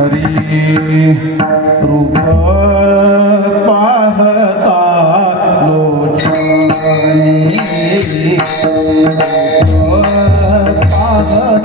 हरी रूप पाहता लोचनी रूप पाहता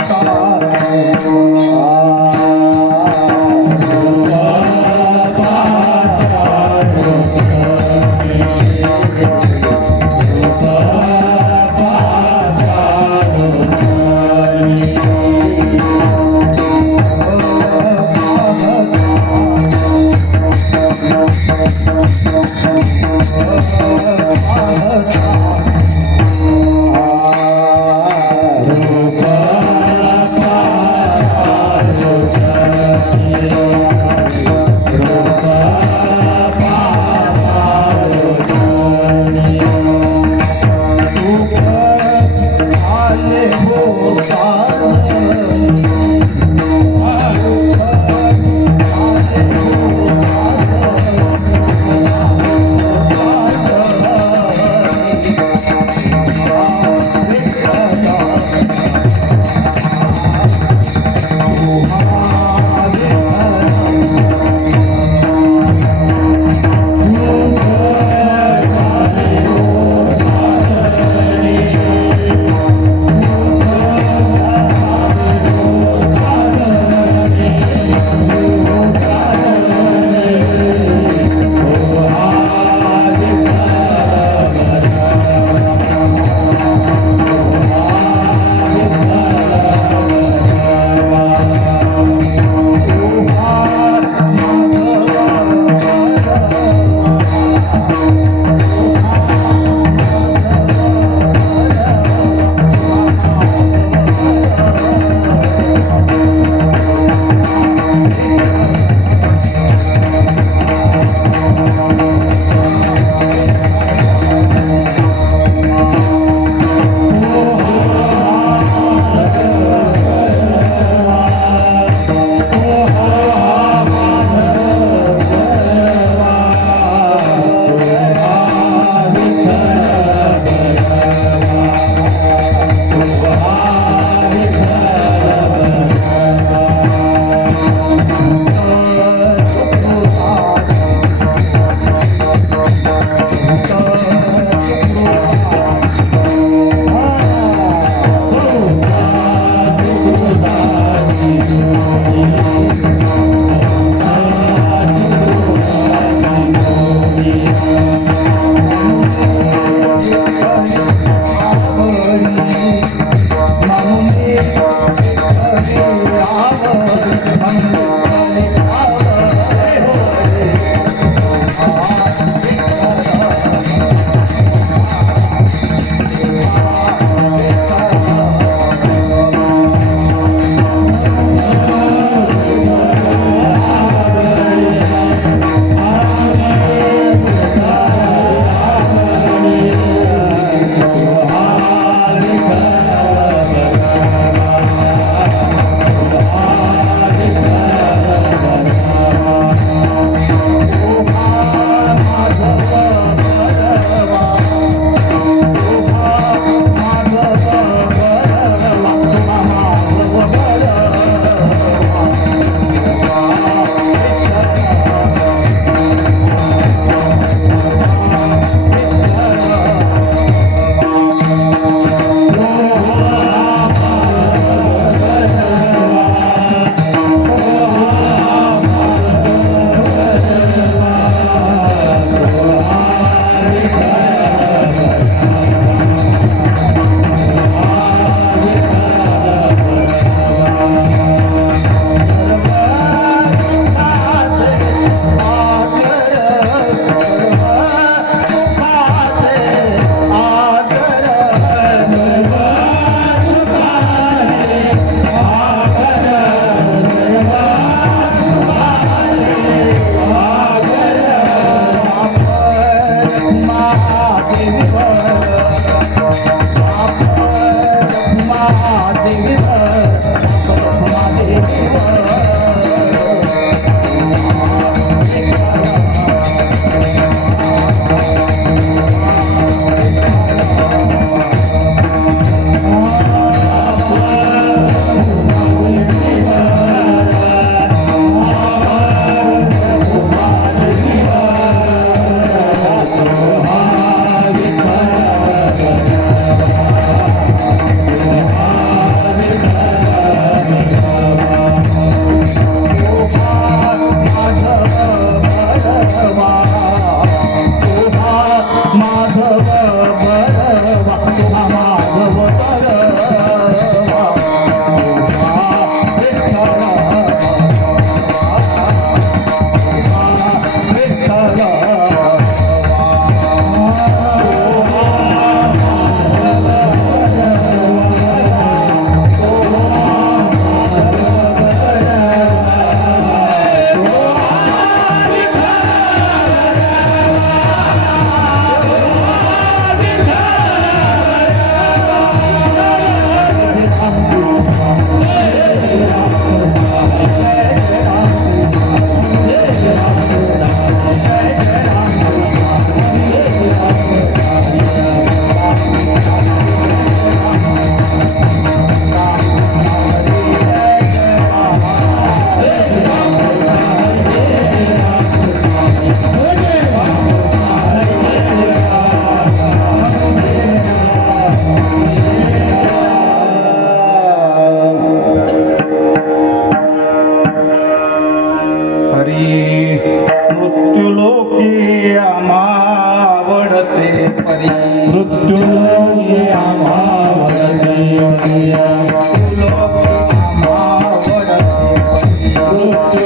हरि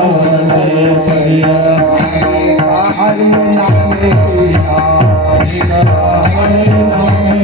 नामे पिया हरि नामे पिया हरि नामे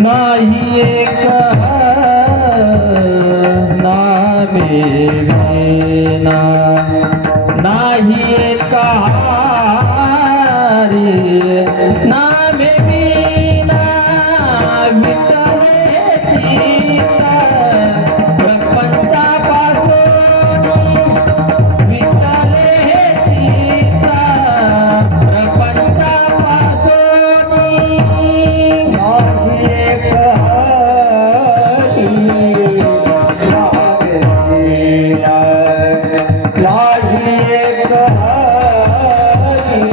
नाही एक नामे विना नाही एक हारी नामे विना विठ्ठले सीता प्रपंचापासून विठ्ठले सीता प्रपंचापासून लाई एक हरी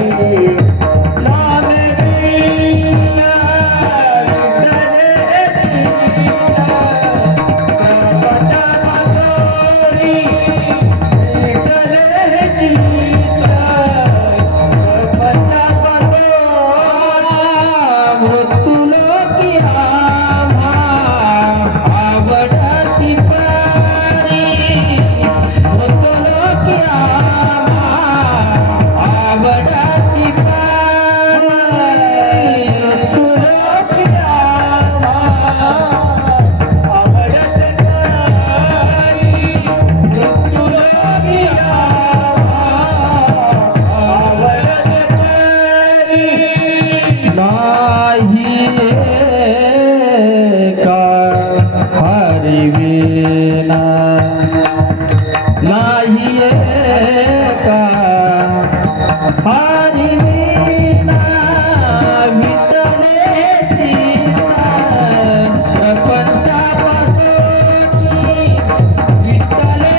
नाम बिना विठ्ठल सीता कपट मधुरी विठ्ठल सीता कपट मधुरी मृत्युलोकी आम्हा आवडती पारी मृत्युलोकी आम्हा आवडती पारी मृत्युलोकी आम्हा आवडती पारी मृत्युलोकी आम्हा आवडती पारी नाही एका हरिविना नाही एका हरिविना विठ्ठले सीता प्रपंचापासून विठ्ठले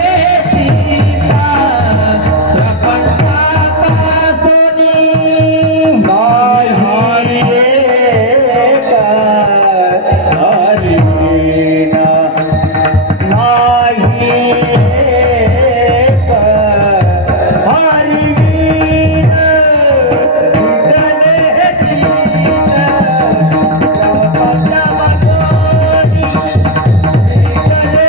सीता प्रपंचापासून नाही एका हरिविना नाही एका हरिविना विठ्ठले सीता प्रपंचापासून विठ्ठले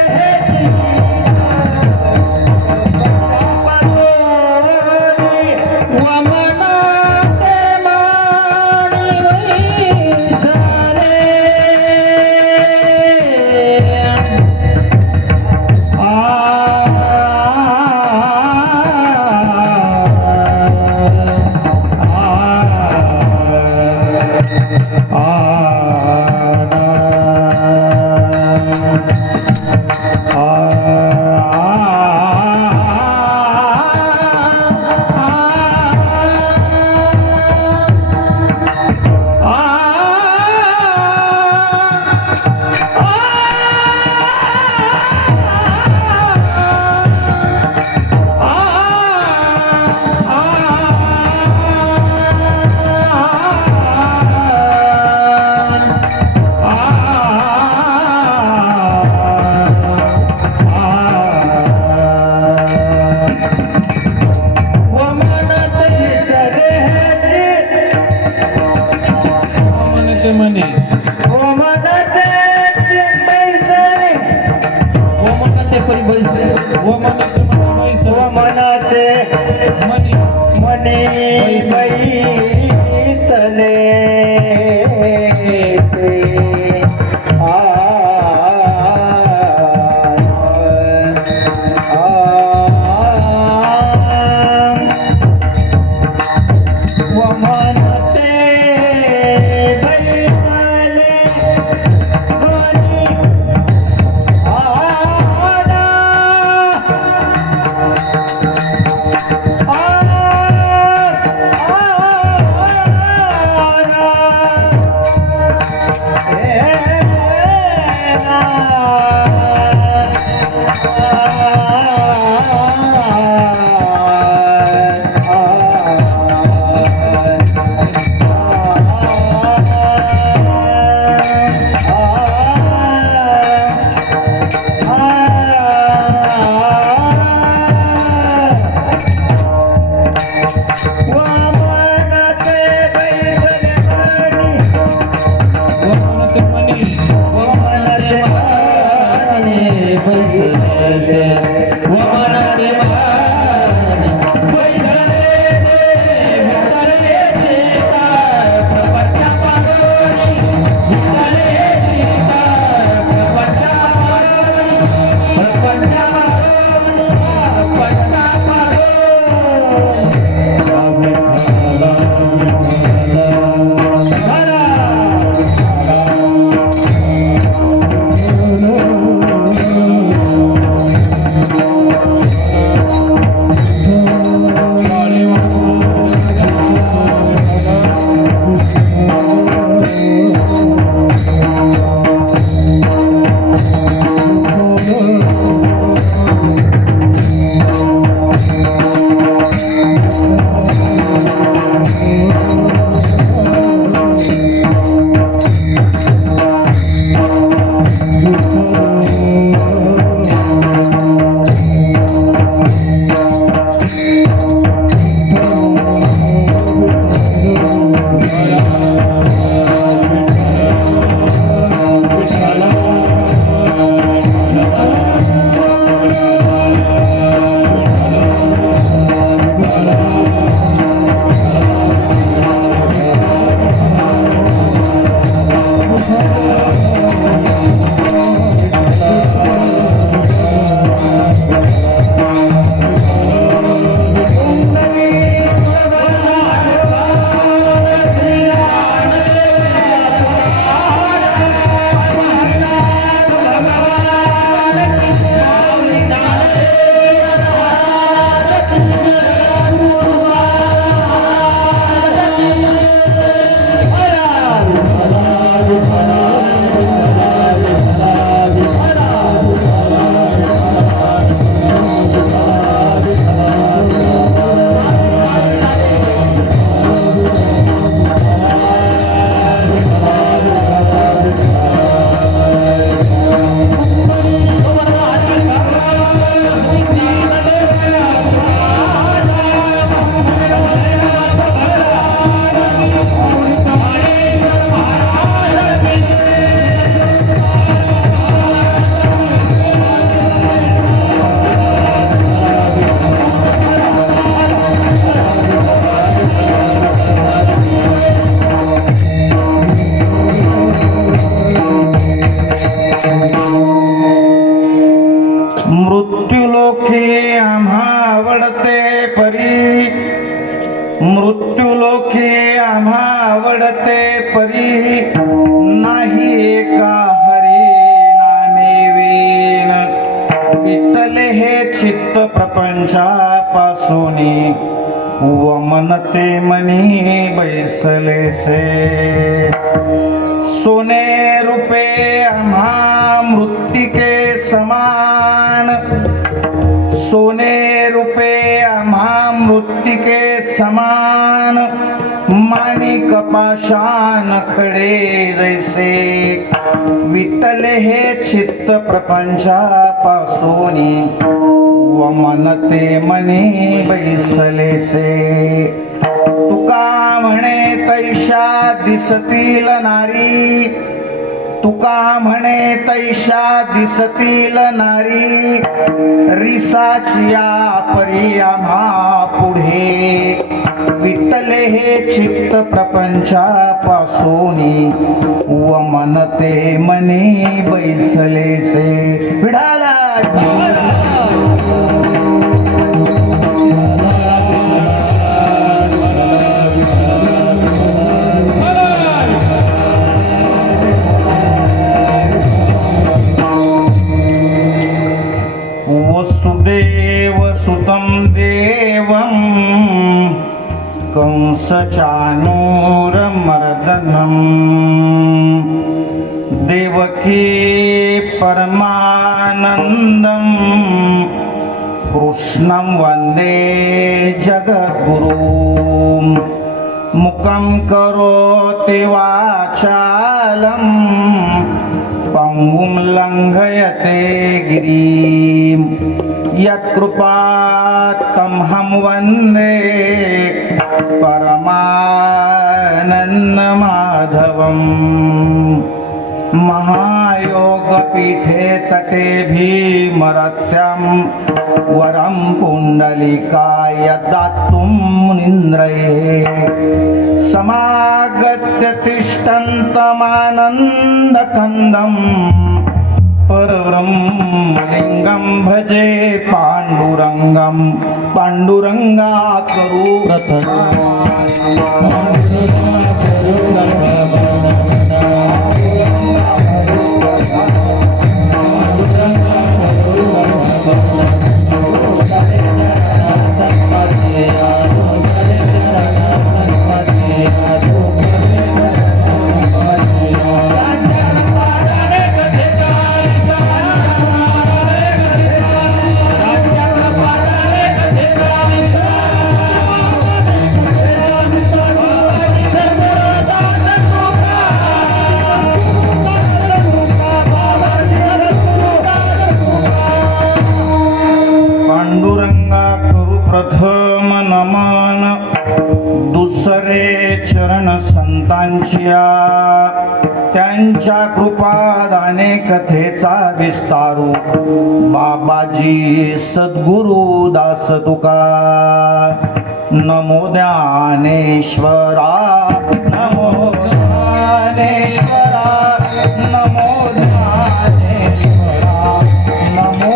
वमनाते माणी वैसरे वमनाते मने बैसले वमनते बैसले मनी आ परी मृत्यूलोके आम्हा आवडते परी नाही एका हरी नामेवीन विठ्ठले हे चित्त प्रपंचापासूनी व मनते मनी बैसलेसे सोने रूपे आम्हा मृत्तिके समान सोने रूपे आम्हा मृत्तिके समान माणिक पाषाण खडे जैसे विठ्ठले हे चित्त प्रपंचापासूनी व मनते मनी बैसलेसे तुका म्हणे तैशा दिसतील नारी तुका म्हणे तैशा दिसतील नारी रिसाची या परी आम्हा पुढे विठ्ठले हे चित्त प्रपंचापासूनी व मनते मनी बैसलेसे विढाला वसुदेव सुतं देवं कंसचाणूरमर्दनम् देवकी परमानन्दं कृष्णं वन्दे जगद्गुरुं मुखं करोति वाचालम् पंगुं लंघयते गिरिं यत्कृपात्तमहं वन्दे परमानन्दमाधवम् महायोगपीठे तटे भीमरथ्यं वरं पुण्डलिकाय दातुं मुनीन्द्रये समागत्य तिष्ठन्तमानन्दकन्दं परब्रह्मलिङ्गं भजे पाण्डुरङ्गं पाण्डुरङ्गा करू प्रथम नमन दुसरे चरण संतांच्या त्यांच्या कृपादाने कथेचा विस्तारू बाबाजी सद्गुरु दास तुका नमो ज्ञानेश्वरा नमो ज्ञानेश्वरा नमो ज्ञानेश्वरा नमो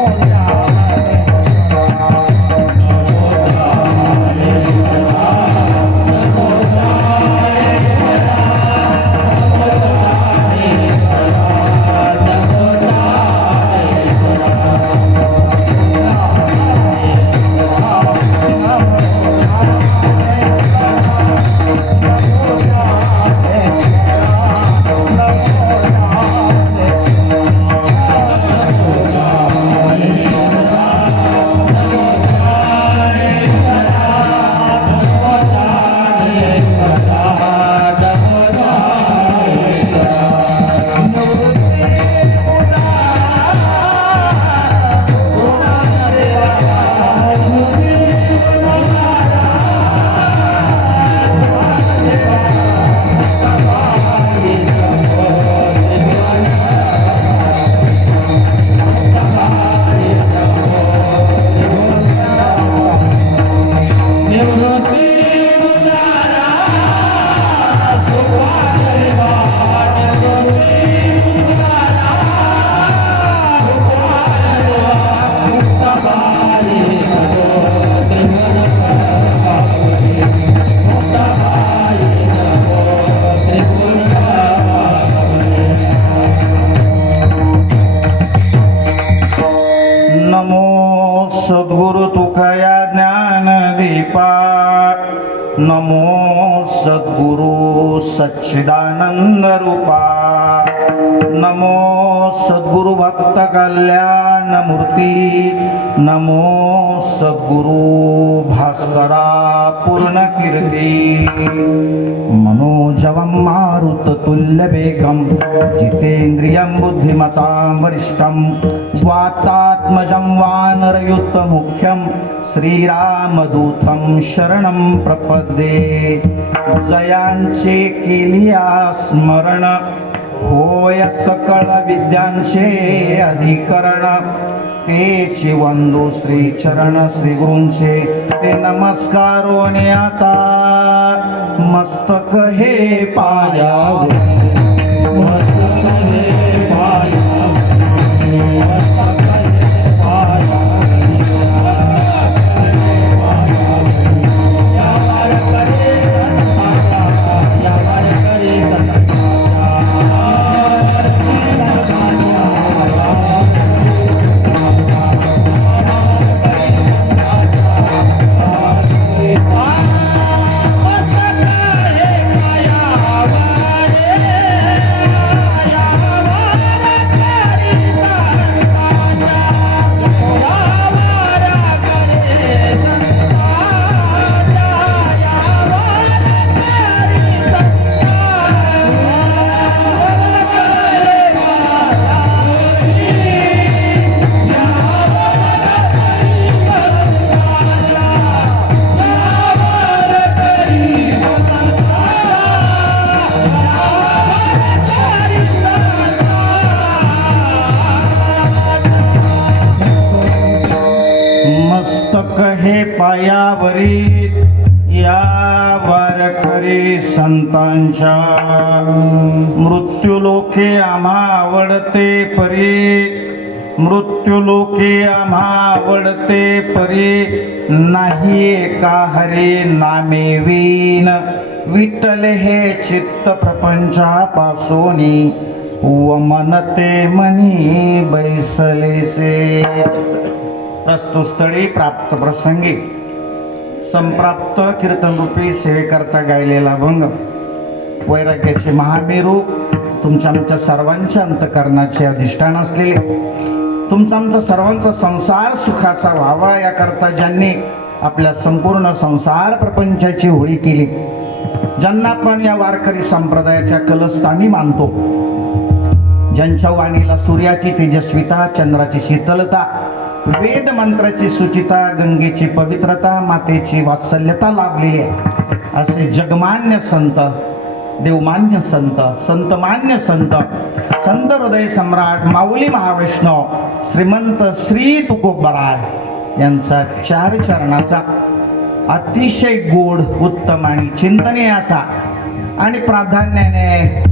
नमो सद्गुरु सच्चिदानंद रूपा, नमो सद्गुरु भक्त कल्याण मूर्ती, नमो सद्गुरु भास्करा पूर्ण कीर्ती, मनोजवं मारुततुल्य वेगं जितेन्द्रियं बुद्धिमतां वरिष्ठं वातात्मजं वानरयुतमुख्यं श्रीरामदूतं शरणं प्रपद्ये। जयांचे केलिया स्मरण होय सकळ विद्यांचे अधिकरण, तेची वंदू श्री चरण श्री गुरूंचे ते नमस्कारोने आता मस्तक हे पायावर, मस्तक हे पायावर, मस्तक हे पायावर, यावर करे यावर करे मस्तक हे पायावरी या वारकरी संतांच्या, मृत्यूलोके आम्हा आवडते परी, मृत्यूलोके आम्हा आवडते परी, नाही एका हरी नामे वीन, विठ्ठल हे चित्त प्रपंचापासोनी व मनते मनी बैसलेसे। प्रस्तुतस्थळी प्राप्त प्रसंगी संप्राप्त कीर्तनरूपी सेवेकरता गायलेला भंग वैराग्याचे महामेरू, तुमच्या आमच्या सर्वांच्या अंतकरणाचे अधिष्ठान असलेले, तुमचा आमचा सर्वांचा संसार सुखाचा व्हावा याकरता ज्यांनी आपल्या संपूर्ण संसार प्रपंचाची होळी केली, ज्यांना आपण या वारकरी संप्रदायाच्या कलस्थानी मानतो, ज्यांच्या वाणीला सूर्याची तेजस्विता, चंद्राची शीतलता, वेद मंत्राची सुचिता, गंगेची पवित्रता, मातेची वात्सल्यता लाभलेली आहे, असे जगमान्य संत, देवमान्य संत, संतमान्य संत, संत हृदय सम्राट माऊली महावैष्णव श्रीमंत श्री तुकोबराय यांचा चार चरणाचा अतिशय गोड, उत्तम आणि चिंतनीय असा आणि प्राधान्याने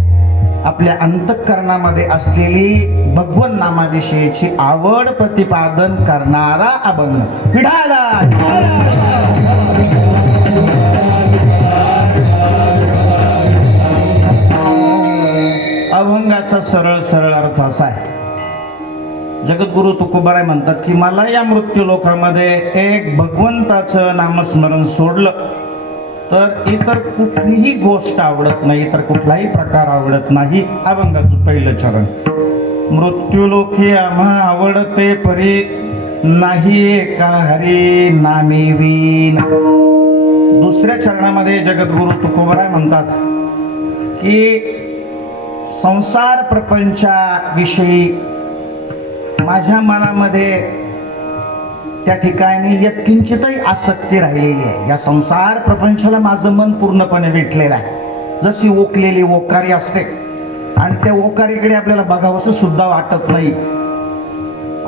आपल्या अंतःकरणामध्ये असलेली भगवन नामाविषयीची आवड प्रतिपादन करणारा अभंग विठाला। अभंगाचा सरळ सरळ अर्थ असा आहे, जगद्गुरु तुकोबाराय म्हणतात की मला या मृत्यू लोकामध्ये एक भगवंताचं नामस्मरण सोडलं तर इतर कुठलीही गोष्ट आवडत नाही, इतर कुठलाही प्रकार आवडत नाही। अभंगाचं पहिलं चरण, मृत्यूलोकी आम्हा आवडते परी, नाही एका हरी नामे वीन। दुसऱ्या चरणामध्ये जगद्गुरु तुकोबाराय म्हणतात की संसार प्रपंचाविषयी माझ्या मनामध्ये त्या ठिकाणी यत्किंचितही आसक्ती राहिलेली आहे। या संसार प्रपंचाला माझं मन पूर्णपणे वेठलेलं आहे, जशी ओकलेली ओकारी असते आणि त्या ओकारीकडे आपल्याला बघावंसं सुद्धा वाटत नाही,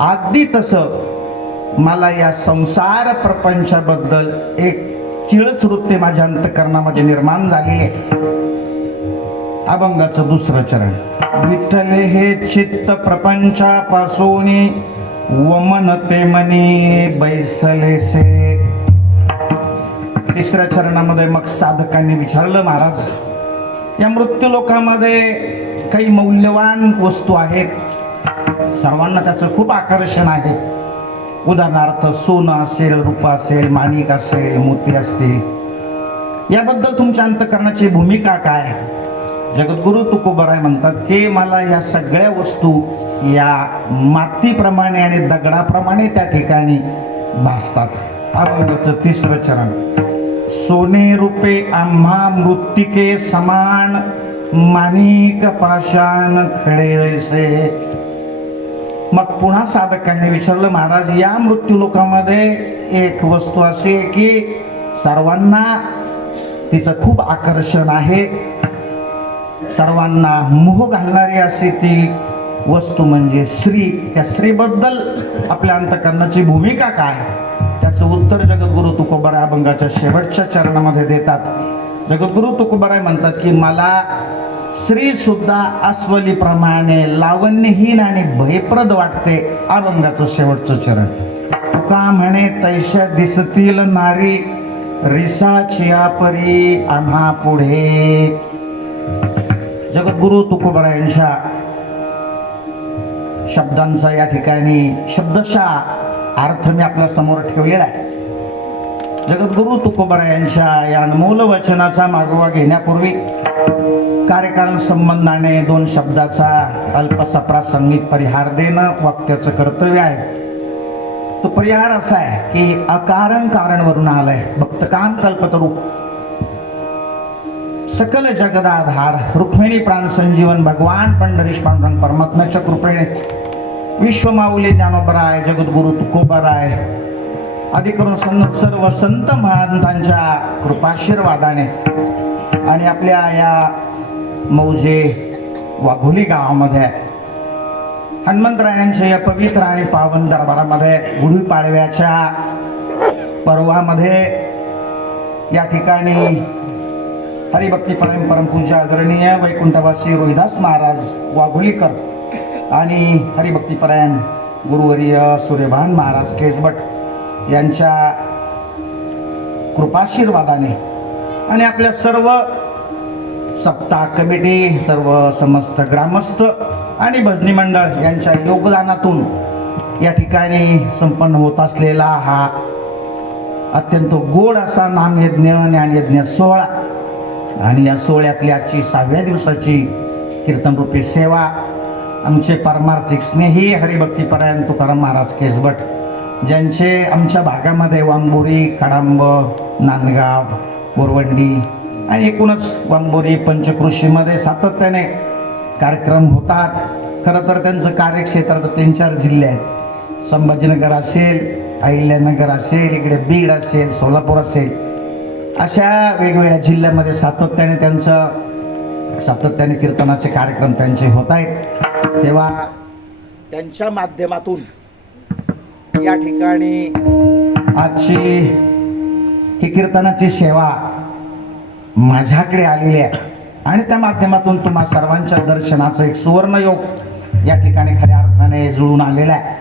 अगदी तसं मला या संसार प्रपंचाबद्दल एक चिळस वृत्ती माझ्या अंतःकरणामध्ये निर्माण झाली आहे। अभंगाचं दुसरं चरण, विठ्ठले हे चित्त प्रपंचापासून व मनते मनी बैसलेसे। तिसऱ्या चरणामध्ये मग साधकांनी विचारलं, महाराज या मृत्यू लोकामध्ये काही मौल्यवान वस्तू आहेत, सर्वांना त्याचं खूप आकर्षण आहे, उदाहरणार्थ सोनं असेल, रूप असेल, माणिक असेल, मोती असतील, याबद्दल तुमच्या अंतःकरणाची भूमिका काय? जगद्गुरु तुकोबाराय म्हणतात की मला या सगळ्या वस्तू या मातीप्रमाणे आणि दगडाप्रमाणे त्या ठिकाणी भासतात. अभंगाचं 3रं चरण. सोने रूपे आम्हा मृत्तिके समान, माणिक पाषाण खडे ऐसे. मग पुन्हा साधकांनी विचारलं, महाराज या मृत्यू लोकामध्ये एक वस्तू अशी आहे की सर्वांना तिचं खूप आकर्षण आहे, सर्वांना मोह घालणारी अशी ती वस्तू म्हणजे स्त्री. त्या स्त्रीबद्दल आपल्या अंतःकरणाची भूमिका काय? त्याचं उत्तर जगद्गुरु तुकोबाराय अभंगाच्या शेवटच्या चरणामध्ये देतात. जगद्गुरु तुकोबाराय म्हणतात की मला स्त्री सुद्धा अस्वलीप्रमाणे लावण्यहीन आणि भयप्रद वाटते. अभंगाचं शेवटचं चरण. तुका म्हणे तैशा दिसतील नारी, रिसाची परी आम्हा पुढे. जगद्गुरु तुकोबाराय यांच्या शब्दांचा या ठिकाणी शब्दशः अर्थ मी आपल्या समोर ठेवलेला आहे. जगद्गुरु तुकोबाराय यांच्या या अनमोल वचनाचा मागोवा घेण्यापूर्वी कार्यकारण संबंधाने 2 शब्दाचा अल्पसा प्रासंगिक परिहार देणं वाक्याचं कर्तव्य आहे. तो परिहार असा आहे की अकारण कारण वरून आलाय. भक्त काम कल्पतरू सकल जगदाधार रुक्मिणी प्राण संजीवन भगवान पंढरीश पांडुरंग परमात्म्याच्या कृपेने विश्वमाऊली ज्ञानोबराय जगद्गुरु तुकोबाराय आदी करून सर्व संत महंतांच्या कृपाशीर्वादाने आणि आपल्या या मौजे वाघोली गावामध्ये हनुमंतरायांच्या या पवित्र आणि पावन दरबारामध्ये गुढीपाडव्याच्या पर्वामध्ये या ठिकाणी हरिभक्ती परमपूज्य आदरणीय वैकुंठवासी रोहिदास महाराज वाघोलीकर आणि हरिभक्तीपरायण गुरुवर्य सूर्यभान महाराज केसभट यांच्या कृपाशीर्वादाने आणि आपल्या सर्व सप्ताह कमिटी, सर्व समस्त ग्रामस्थ आणि भजनी मंडळ यांच्या योगदानातून या ठिकाणी संपन्न होत असलेला हा अत्यंत गोड असा नामयज्ञ ज्ञानयज्ञ सोहळा आणि या सोहळ्यातली आजची 6व्या दिवसाची कीर्तनरूपी सेवा आमचे परमार्थिक स्नेही हरिभक्तीपरायण तुकाराम महाराज केसभट ज्यांचे आमच्या भागामध्ये वांबोरी, कडांब, नांदगाव, बोरवंडी आणि एकूणच वांबोरी पंचकृषीमध्ये सातत्याने कार्यक्रम होतात. खरं तर त्यांचं कार्यक्षेत्र तर 3-4 जिल्हे आहेत. संभाजीनगर असेल, अहिल्यानगर असेल, इकडे बीड असेल, सोलापूर असेल, अशा वेगवेगळ्या जिल्ह्यामध्ये सातत्याने कीर्तनाचे कार्यक्रम त्यांचे होत आहेत. तेव्हा त्यांच्या माध्यमातून या ठिकाणी आजची ही कीर्तनाची सेवा माझ्याकडे आलेली आहे आणि त्या माध्यमातून तुम्हा सर्वांच्या दर्शनाचं एक सुवर्णयोग या ठिकाणी खऱ्या अर्थाने जुळून आलेला आहे.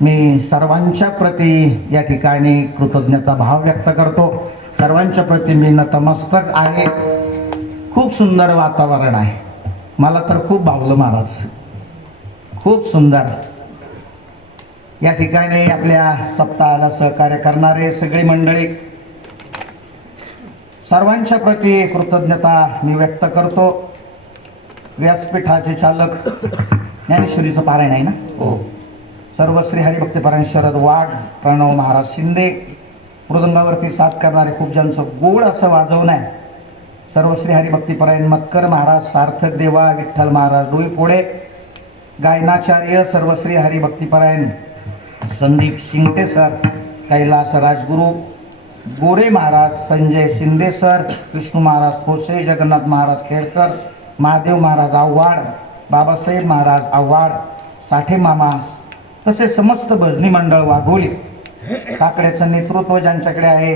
मी सर्वांच्या प्रती या ठिकाणी कृतज्ञता भाव व्यक्त करतो. सर्वांच्या प्रती मी नतमस्तक आहे. खूप सुंदर वातावरण आहे. मला तर खूप भावलं महाराज, खूप सुंदर. या ठिकाणी आपल्या सप्ताहाला सहकार्य करणारे सगळी मंडळी सर्वांच्या प्रती कृतज्ञता मी व्यक्त करतो. व्यासपीठाचे चालक ज्ञानेश्वरीचं पारायण आहे ना, हो. सर्व श्री हरिभक्तीपरायण शरद वाघ, प्रणव महाराज शिंदे, मृदंगावरती साथ करणारे खूप ज्यांचं गोड असं वाजवणं आहे. सर्व श्री हरिभक्तीपरायण मत्कर महाराज, सार्थक देवा, विठ्ठल महाराज डोईपोडे, गायनाचार्य सर्व श्री हरिभक्तीपरायण संदीप शिंगटे सर, कैलास राजगुरू, गोरे महाराज, संजय शिंदे सर, विष्णू महाराज खोसे, जगन्नाथ महाराज खेडकर, महादेव महाराज आव्हाड, बाबासाहेब महाराज आव्हाड, साठे मामा, तसेच समस्त भजनी मंडळ वाघोली. काकड्याचं नेतृत्व ज्यांच्याकडे आहे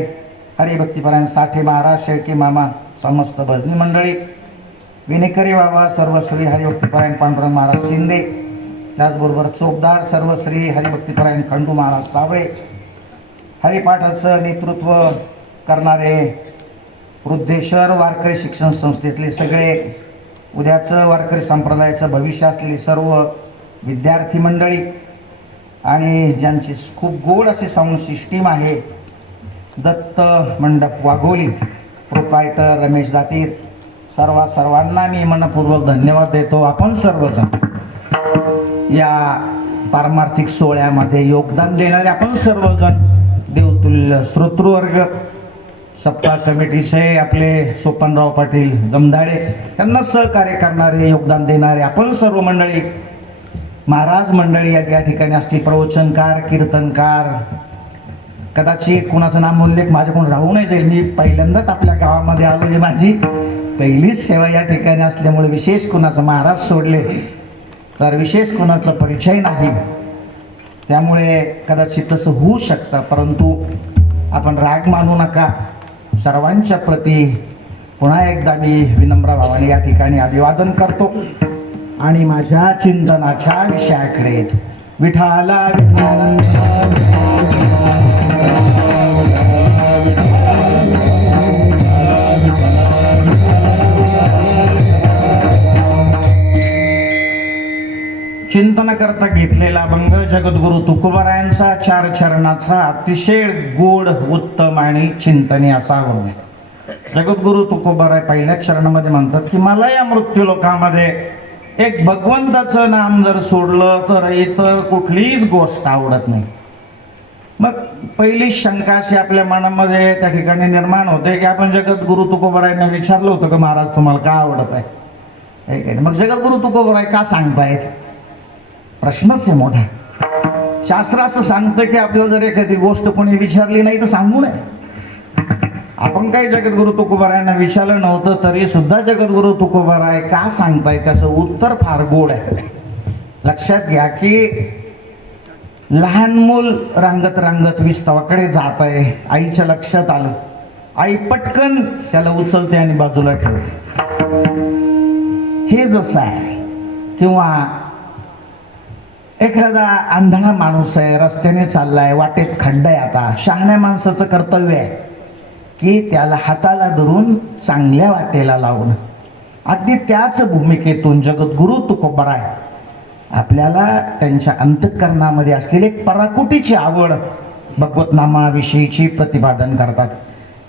हरिभक्तीपरायण साठे महाराज, शेळके मामा, समस्त भजनी मंडळी, विनेकरी बाबा, सर्व श्री हरिभक्तीपरायण पांडुरंग महाराज शिंदे, त्याचबरोबर चोपदार सर्व श्री हरिभक्तीपरायण खंडू महाराज सावळे, हरिपाठाचं नेतृत्व करणारे वृद्धेश्वर वारकरी शिक्षण संस्थेतले सगळे, उद्याचं वारकरी संप्रदायाचं भविष्य असलेली सर्व विद्यार्थी मंडळी आणि ज्यांची खूप गोड अशी साऊंड सिस्टीम आहे, दत्त मंडप वाघोली प्रोप्रायटर रमेश दातीर सर्वांना मी मनपूर्वक धन्यवाद देतो. आपण सर्वजण या पारमार्थिक सोहळ्यामध्ये योगदान देणारे आपण सर्वजण देवतुल्य श्रोतृवर्ग, सप्ताह कमिटीचे आपले सोपनराव पाटील जमदाडे, त्यांना सहकार्य करणारे योगदान देणारे आपण सर्व मंडळी, महाराज मंडळी या ठिकाणी असतील, प्रवचनकार, कीर्तनकार, कदाचित कुणाचं नाम उल्लेख माझ्याकडून राहू नाही जाईल. मी पहिल्यांदाच आपल्या गावामध्ये आलो, ही माझी पहिलीच सेवा या ठिकाणी असल्यामुळे विशेष कुणाचं महाराज सोडले तर विशेष कुणाचा परिचय नाही, त्यामुळे कदाचित तसं होऊ शकतं. परंतु आपण राग मानू नका. सर्वांच्या प्रती पुन्हा एकदा मी विनम्र भावाने या ठिकाणी अभिवादन करतो आणि माझ्या चिंतनाच्या विषयाकडे विठाला चिंतन करता घेतलेला अभंग जगद्गुरु तुकोबारायांचा 4 चरणाचा अतिशय गोड, उत्तम आणि चिंतनी असा अभंग. जगद्गुरु तुकोबाराय पहिल्या चरणामध्ये म्हणतात की मला या मृत्यू लोकामध्ये एक भगवंताचं नाम जर सोडलं तर इतर कुठलीच गोष्ट आवडत नाही. मग पहिली शंका अशी आपल्या मनामध्ये त्या ठिकाणी निर्माण होते की आपण जगद्गुरु तुकोबारायांना विचारलं होतं की महाराज तुम्हाला का आवडत आहे. मग जगद्गुरु तुकोबाराय का सांगतायत, प्रश्नच आहे मोठा. शास्त्र असं सांगतं की आपल्याला जर एखादी गोष्ट कोणी विचारली नाही तर सांगू नये. आपण काही जगद्गुरु तुकोबारायांना विचारलं नव्हतं तरी सुद्धा जगद्गुरु तुकोबाराय का सांगताय त्याचं उत्तर फार गोड आहे. लक्षात घ्या की लहान मूल रांगत रांगत विस्तवाकडे जात आहे, आईच्या लक्षात आलं, आई पटकन त्याला उचलते आणि बाजूला ठेवते. हे जसं आहे. किंवा एखादा आंधळा माणूस आहे, रस्त्याने चाललाय, वाटेत खड्डा आहे, आता शहाण्या माणसाचं कर्तव्य आहे की त्याला हाताला धरून चांगल्या वाटेला लावणं. अगदी त्याच भूमिकेतून जगद्गुरु तुकोबाराय आपल्याला त्यांच्या अंतःकरणामध्ये असलेली एक पराकोटीची आवड भगवत नामाविषयीची प्रतिपादन करतात.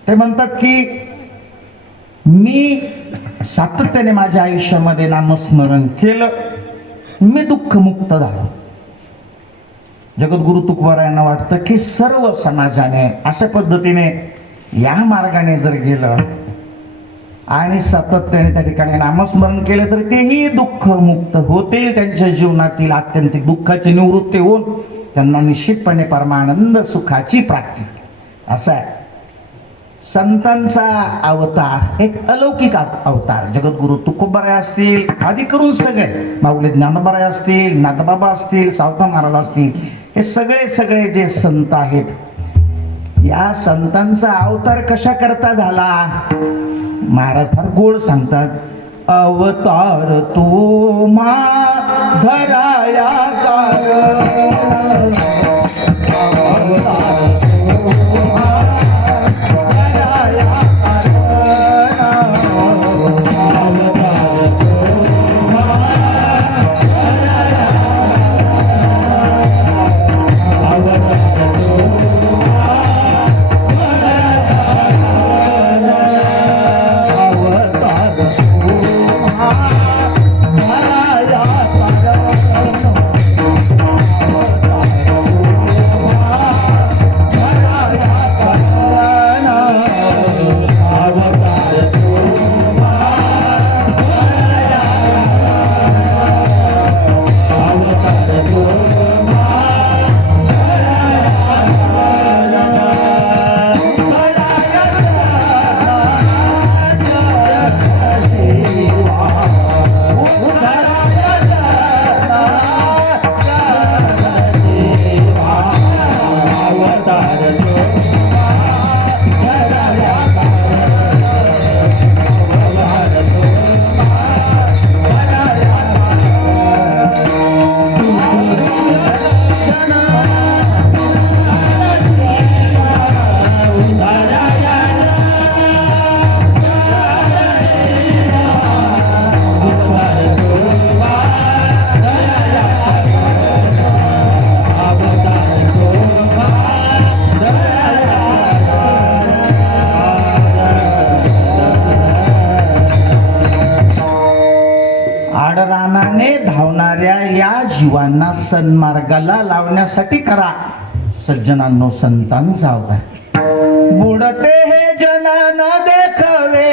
ते म्हणतात की मी सातत्याने माझ्या आयुष्यामध्ये नामस्मरण केलं, मी दुःखमुक्त झालो. जगद्गुरु तुकोबारायांना वाटतं की सर्व समाजाने अशा पद्धतीने या मार्गाने जर गेलं आणि सातत्याने त्या ठिकाणी नामस्मरण केलं तर तेही दुःखमुक्त होतील. त्यांच्या जीवनातील आत्यंतिक दुःखाची निवृत्ती होऊन त्यांना निश्चितपणे परमानंद सुखाची प्राप्ती. असं आहे. संतांचा अवतार एक अलौकिक अवतार. जगद्गुरु तुकोबाराय असतील, आदी करून सगळे माऊली ज्ञानोबाराय असतील, नाथबाबा असतील, सावता महाराज असतील, हे सगळे जे संत आहेत, या संतांचा अवतार कशा करता झाला महाराज फार गोड सांगतात. अवतार तो धराया कारण, अवतार धावणाऱ्या या जीवांना सन्मार्गाला लावण्यासाठी करा सज्जनांनो संतांचा अवतार। बुडते हे जनान देखवे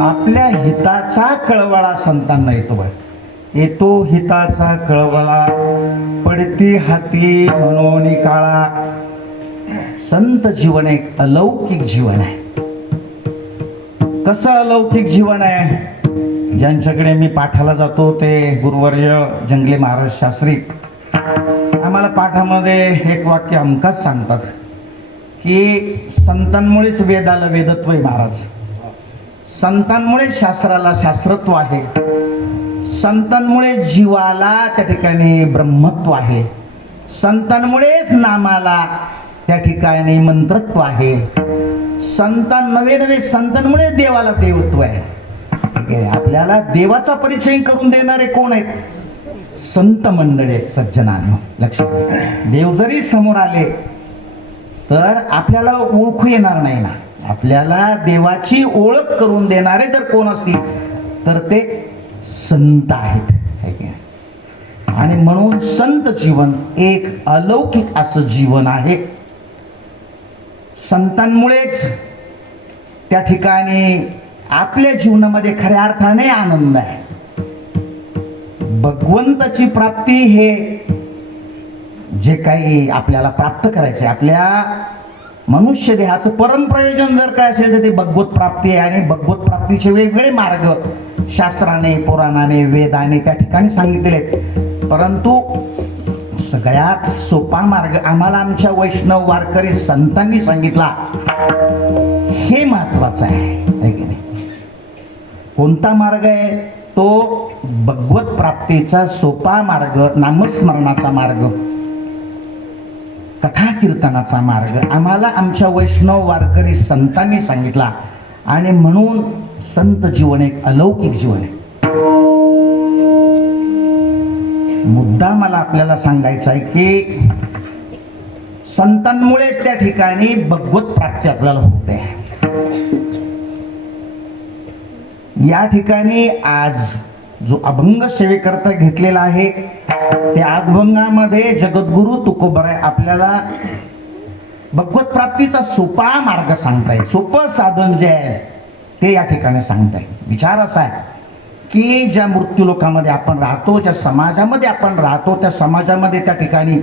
आपल्या हिताचा कळवळा संतांना येतो बघ, येतो हिताचा कळवळा, पडती हाती म्हणून काळा। संत जीवन एक अलौकिक जीवन आहे। कसं अलौकिक जीवन आहे? ज्यांच्याकडे मी पाठाला जातो ते गुरुवर्य जंगले महाराज शास्त्री आम्हाला पाठामध्ये एक वाक्य हमखास सांगतात की संतांमुळेच वेदाला वेदत्व आहे महाराज, संतांमुळे शास्त्राला शास्त्रत्व आहे, संतांमुळे जीवाला त्या ठिकाणी ब्रह्मत्व आहे, संतांमुळेच नामाला त्या ठिकाणी मंत्रत्व आहे, नव्हे संतांमुळे देवाला देवत्व आहे। ठीक आहे, आपल्याला देवाचा परिचय करून देणारे कोण आहेत? संत मंडळी आहेत सज्जनांनो, लक्षात घ्या। देव जरी समोर आले तर आपल्याला ओळखू येणार नाही ना। आपल्याला देवाची ओळख करून देणारे जर कोण असतील तर ते संत आहेत, है की नाही? आणि म्हणून संत जीवन एक अलौकिक असं जीवन आहे। संतांमुळेच त्या ठिकाणी आपल्या जीवनामध्ये खऱ्या अर्थाने आनंद आहे। भगवंताची प्राप्ती हे जे काही आपल्याला प्राप्त करायचे, आपल्या मनुष्य देहाचं परम प्रयोजन जर काय असेल तर ते भगवत प्राप्ती आहे। आणि भगवत प्राप्तीचे वेगवेगळे मार्ग शास्त्राने, पुराणाने, वेदाने त्या ठिकाणी सांगितले आहेत। परंतु सगळ्यात सोपा मार्ग आम्हाला आमच्या वैष्णव वारकरी संतांनी सांगितला, हे महत्वाचं आहे की नाही? कोणता मार्ग आहे? तो भगवत प्राप्तीचा सोपा मार्ग, नामस्मरणाचा मार्ग, कथा कीर्तनाचा मार्ग आम्हाला आमच्या वैष्णव वारकरी संतांनी सांगितला। आणि म्हणून संत जीवन एक अलौकिक जीवन आहे। मुद्दा मला आपल्याला सांगायचा आहे की संतांमुळेच त्या ठिकाणी भगवत प्राप्ती आपल्याला होते। या ठिकाणी आज जो अभंग सेवेकरता घेतलेला आहे त्या अभंगामध्ये जगद्गुरु तुकोबराय आपल्याला भगवत प्राप्तीचा सोपा मार्ग सांगतायत, सोपं साधन जे आहे ते या ठिकाणी सांगतायत। विचार असा आहे की ज्या मृत्यू लोकांमध्ये आपण राहतो, ज्या समाजामध्ये आपण राहतो, त्या समाजामध्ये त्या ठिकाणी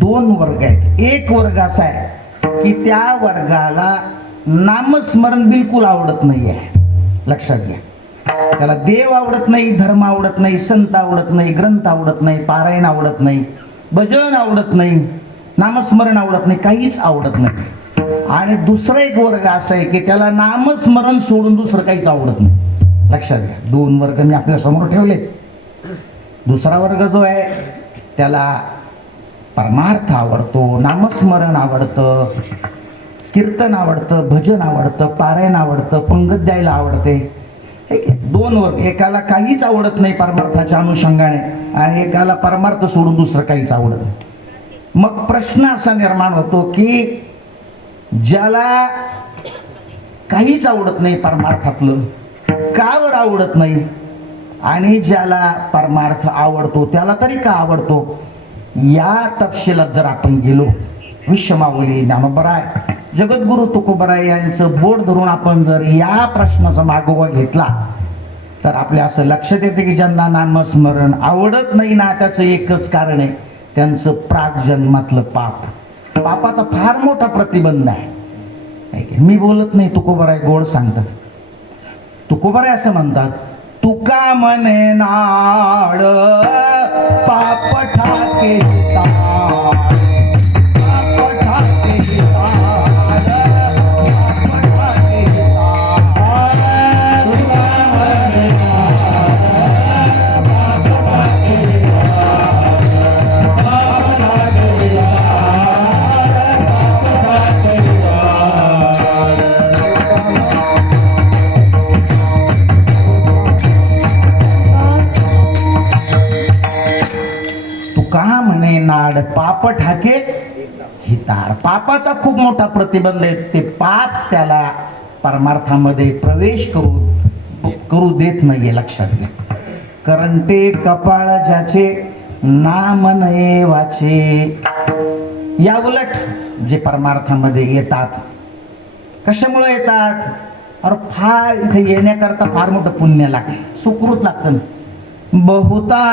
दोन वर्ग आहेत। एक वर्ग असा आहे की त्या वर्गाला नामस्मरण बिलकुल आवडत नाही आहे, लक्षात घ्या। त्याला देव आवडत नाही, धर्म आवडत नाही, संत आवडत नाही, ग्रंथ आवडत नाही, पारायण आवडत नाही, भजन आवडत नाही, नामस्मरण आवडत नाही, काहीच आवडत नाही। आणि दुसरा एक वर्ग असा आहे की त्याला नामस्मरण सोडून दुसरं काहीच आवडत नाही। लक्षात घ्या, दोन वर्ग मी आपल्या समोर ठेवलेत। दुसरा वर्ग जो आहे त्याला परमार्थ आवडतो, नामस्मरण आवडतं, कीर्तन आवडतं, भजन आवडतं, पारायण आवडतं, पंगत द्यायला आवडते। दोन वर्ग, एकाला काहीच आवडत नाही परमार्थाच्या अनुषंगाने आणि एकाला परमार्थ सोडून दुसरं काहीच आवडत नाही। मग प्रश्न असा निर्माण होतो की ज्याला काहीच आवडत नाही परमार्थातलं, का बरं आवडत नाही? आणि ज्याला परमार्थ आवडतो त्याला तरी का आवडतो? या तपशिलात जर आपण गेलो, विश्वमाऊली, ज्ञानोबराय, जगद्गुरु तुकोबराय यांचं बोट धरून आपण जर या प्रश्नाचा मागोवा घेतला तर आपल्या असं लक्षात येते की ज्यांना नामस्मरण आवडत नाही ना, त्याचं एकच कारण आहे, त्यांचं प्रागजन्मातलं पाप, पापाचा फार मोठा प्रतिबंध आहे। मी बोलत नाही, तुकोबराय गोड सांगतात। तुकोबराय असं म्हणतात, तुका मने नाड पाप ठाके पाप ठाके पाणी नाड पाप ठाके हिताळ. पापाचा खूप मोठा प्रतिबंध आहे. ते पाप त्याला परमार्थामध्ये प्रवेश करू देत नाहीये, लक्षात घ्या. करंटे कपाळ ज्याचे नाम नये वाचे. या उलट जे परमार्थामध्ये येतात, कशामुळे येतात? अरे फार इथे येण्याकरता फार मोठं पुण्य लागतं, सुकृत लागतं. बहुता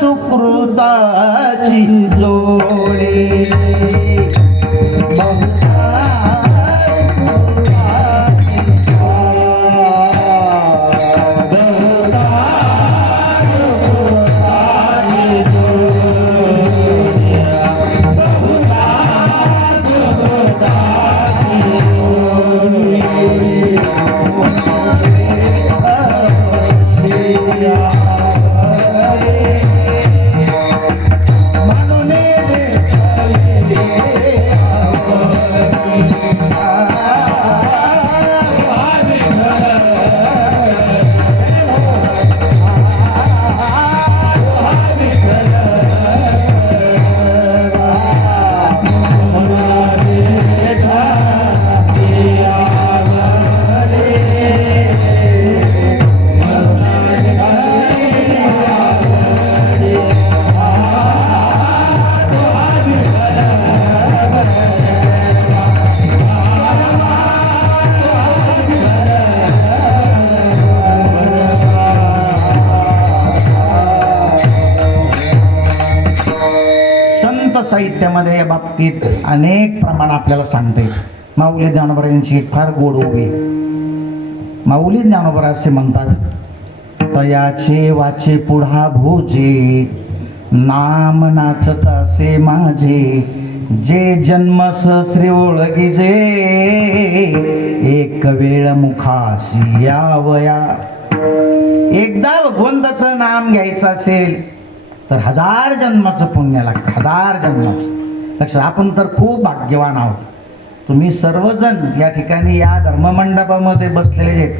सुकृताची जोडी, बहुता साहित्यामध्ये या बाबतीत अनेक प्रमाण आपल्याला सांगते. माऊली ज्ञानोबा यांची एक फार गोड ओवी. माऊली ज्ञानोबा असे म्हणतात, तयाचे वाचे पुढा भोजे, नाम नाचत असे माझे, जे जन्मस श्री ओळखीजे, एक वेळ मुखाशी यावया. एकदा भगवंताचं नाम घ्यायचं असेल तर 1000 जन्माचं पुण्य लागतं, 1000 जन्माचं. लक्षात, आपण तर खूप भाग्यवान आहोत. तुम्ही सर्वजण या ठिकाणी या धर्ममंडपामध्ये बसलेले आहेत,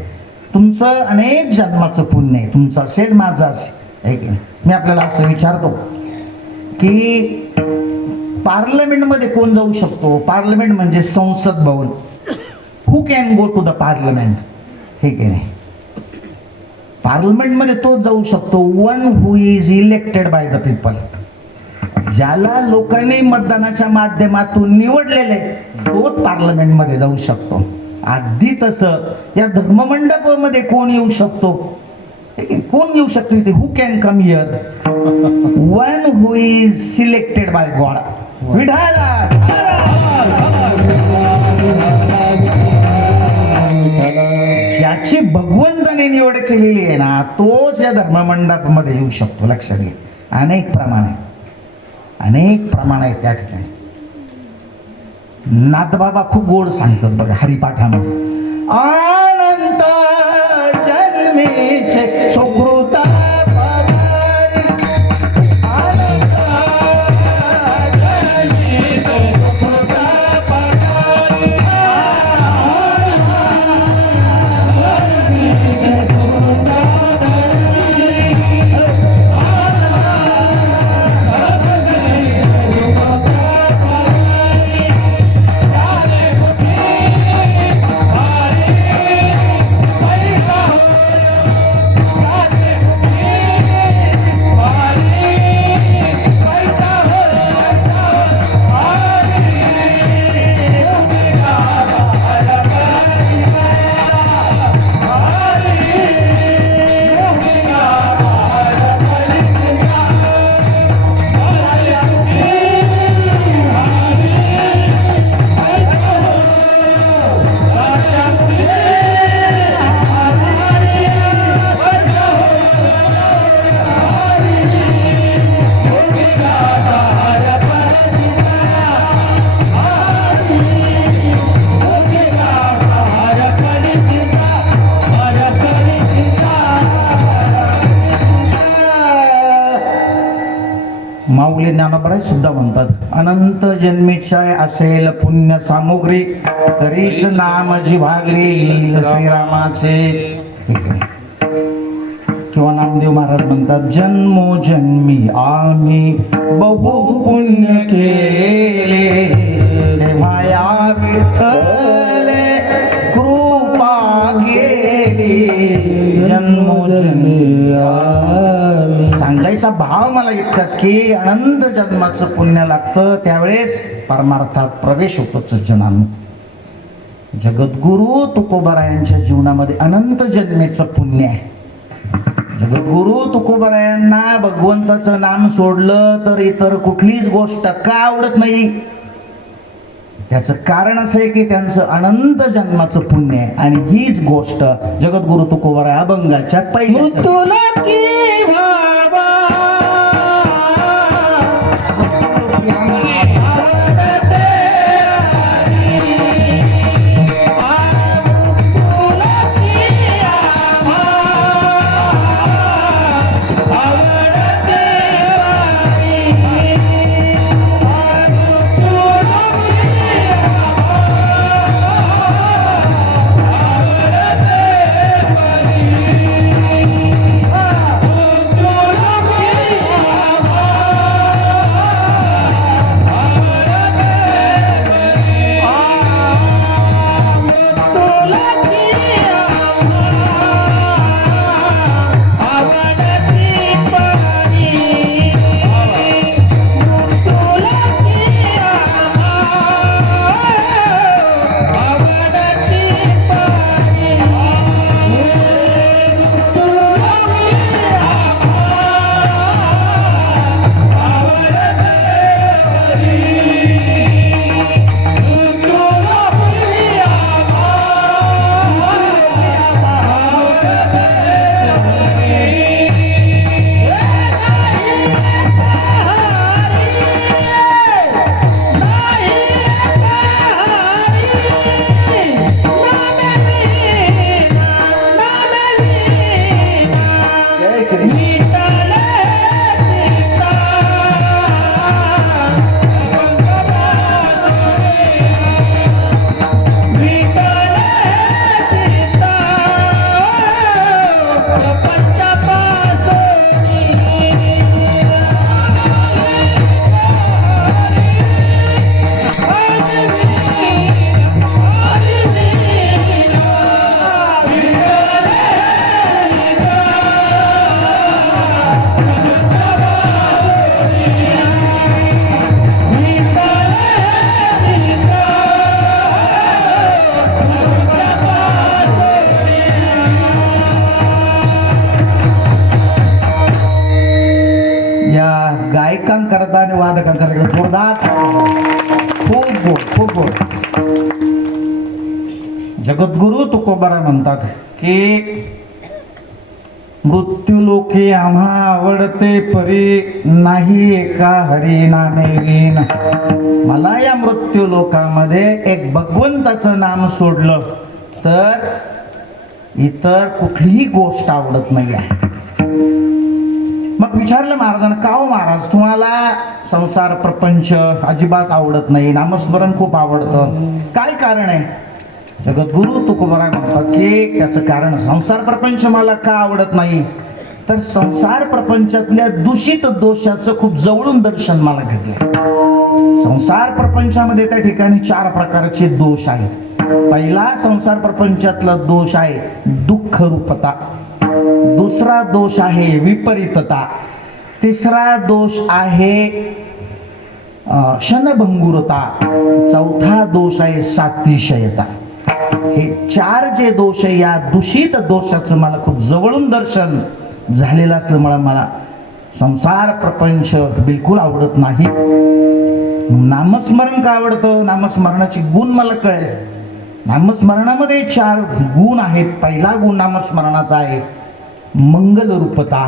तुमचं अनेक जन्माचं पुण्य आहे. तुमचं असेल, माझं असेल, आहे की नाही? मी आपल्याला असं विचारतो की पार्लमेंटमध्ये कोण जाऊ शकतो? पार्लमेंट म्हणजे संसद भवन. Who can go to the parliament? हे की नाही? पार्लमेंटमध्ये तो जाऊ शकतो one who is elected by the people. ज्याला लोकांनी मतदानाच्या माध्यमातून निवडलेले तोच पार्लमेंटमध्ये जाऊ शकतो. अगदी तसं या धर्ममंडपामध्ये कोण येऊ शकतो? कोण येऊ शकतो इथे? Who can come here? One who is selected by God. विठाला ज्याची भगवंताने निवड केलेली आहे ना, तोच या धर्ममंडपामध्ये येऊ शकतो. लक्षात घे. अनेक प्रमाण आहेत, अनेक प्रमाण आहेत त्या ठिकाणी. नाथबाबा खूप गोड सांगतात बघा हरिपाठामध्ये, अनंत जन्मीचे सुकृता पदारी, अनंत जन्मीचे सुकृता पदारी, माऊली ज्ञानोबा सुद्धा म्हणतात, अनंत जन्मीच्या असेल पुण्य सामुग्री, तरीच नाम जिव्हागरी श्रीरामाचे. किंवा नामदेव महाराज म्हणतात, जन्मोजन्मी आम्ही बहु पुण्य केले, तेव्हा या विठ्ठले कृपा केली, जन्मोजन्मी आम्ही. सांगायचा भाव मला इतकाच की अनंत जन्माचं पुण्य लागतं, त्यावेळेस परमार्थात प्रवेश होतो सज्जनांनो. जगद्गुरु तुकोबारायांच्या जीवनामध्ये अनंत जन्मेचं पुण्य आहे. जगद्गुरु तुकोबारायांना भगवंताचं नाम सोडलं तर इतर कुठलीच गोष्ट का आवडत नाही. त्याचं कारण असं आहे की त्यांचं अनंत जन्माचं पुण्य आहे. आणि हीच गोष्ट जगद्गुरु तुकोबाराय अभंगाच्या पहिल्या मृत्युलोकी व्हावा गायकांकरता आणि वादकांकरता जोरदार खूप गोड खूप गोड. जगद्गुरु तुकोबाराय म्हणतात की मृत्यूलोकी आम्हा आवडते परी नाही एका हरी नामे लीन. मला या मृत्यू लोकामध्ये एक भगवंताचं नाम सोडलं तर इतर कुठलीही गोष्ट आवडत नाही आहे. मग विचारलं महाराजांना, का हो महाराज तुम्हाला संसार प्रपंच अजिबात आवडत नाही, नामस्मरण खूप आवडतं, काय कारण आहे? जगद्गुरु तुकोबाराय म्हणतात की त्याचं कारण संसार प्रपंच मला का आवडत नाही तर संसार प्रपंचातल्या दूषित दोषाचं खूप जवळून दर्शन मला घेतलंय. संसार प्रपंचामध्ये त्या ठिकाणी 4 प्रकारचे दोष आहेत. पहिला संसार प्रपंचातला दोष आहे दुःख रूपता, दुसरा दोष आहे विपरीतता, तिसरा दोष आहे क्षणभंगुरता, चौथा दोष आहे सातिशयता. हे 4 जे दोष आहे या दूषित दोषाचं मला खूप जवळून दर्शन झालेलं असल्यामुळे मला संसार प्रपंच बिलकुल आवडत नाही. नामस्मरण का आवडतं? नामस्मरणाचे गुण मला कळले. नामस्मरणामध्ये 4 गुण आहेत. पहिला गुण नामस्मरणाचा आहे मंगल रूपता,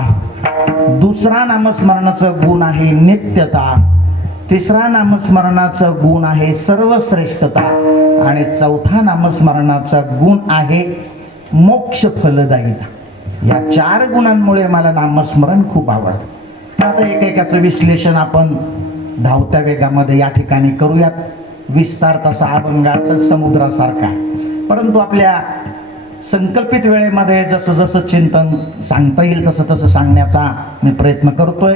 दुसरा नामस्मरणाचा गुण आहे नित्यता, तिसरा नामस्मरणाचा गुण आहे सर्वश्रेष्ठता आणि चौथा नामस्मरणाचा गुण आहे मोक्ष फलदायिता. या 4 गुणांमुळे मला नामस्मरण खूप आवडतं. आता एकेकाचं विश्लेषण आपण धावत्या वेगामध्ये या ठिकाणी करूयात. विस्तार तसा अभंगाचा समुद्रासारखा, परंतु आपल्या संकल्पित वेळेमध्ये जसं जसं चिंतन सांगता येईल तसं तसं सांगण्याचा मी प्रयत्न करतोय.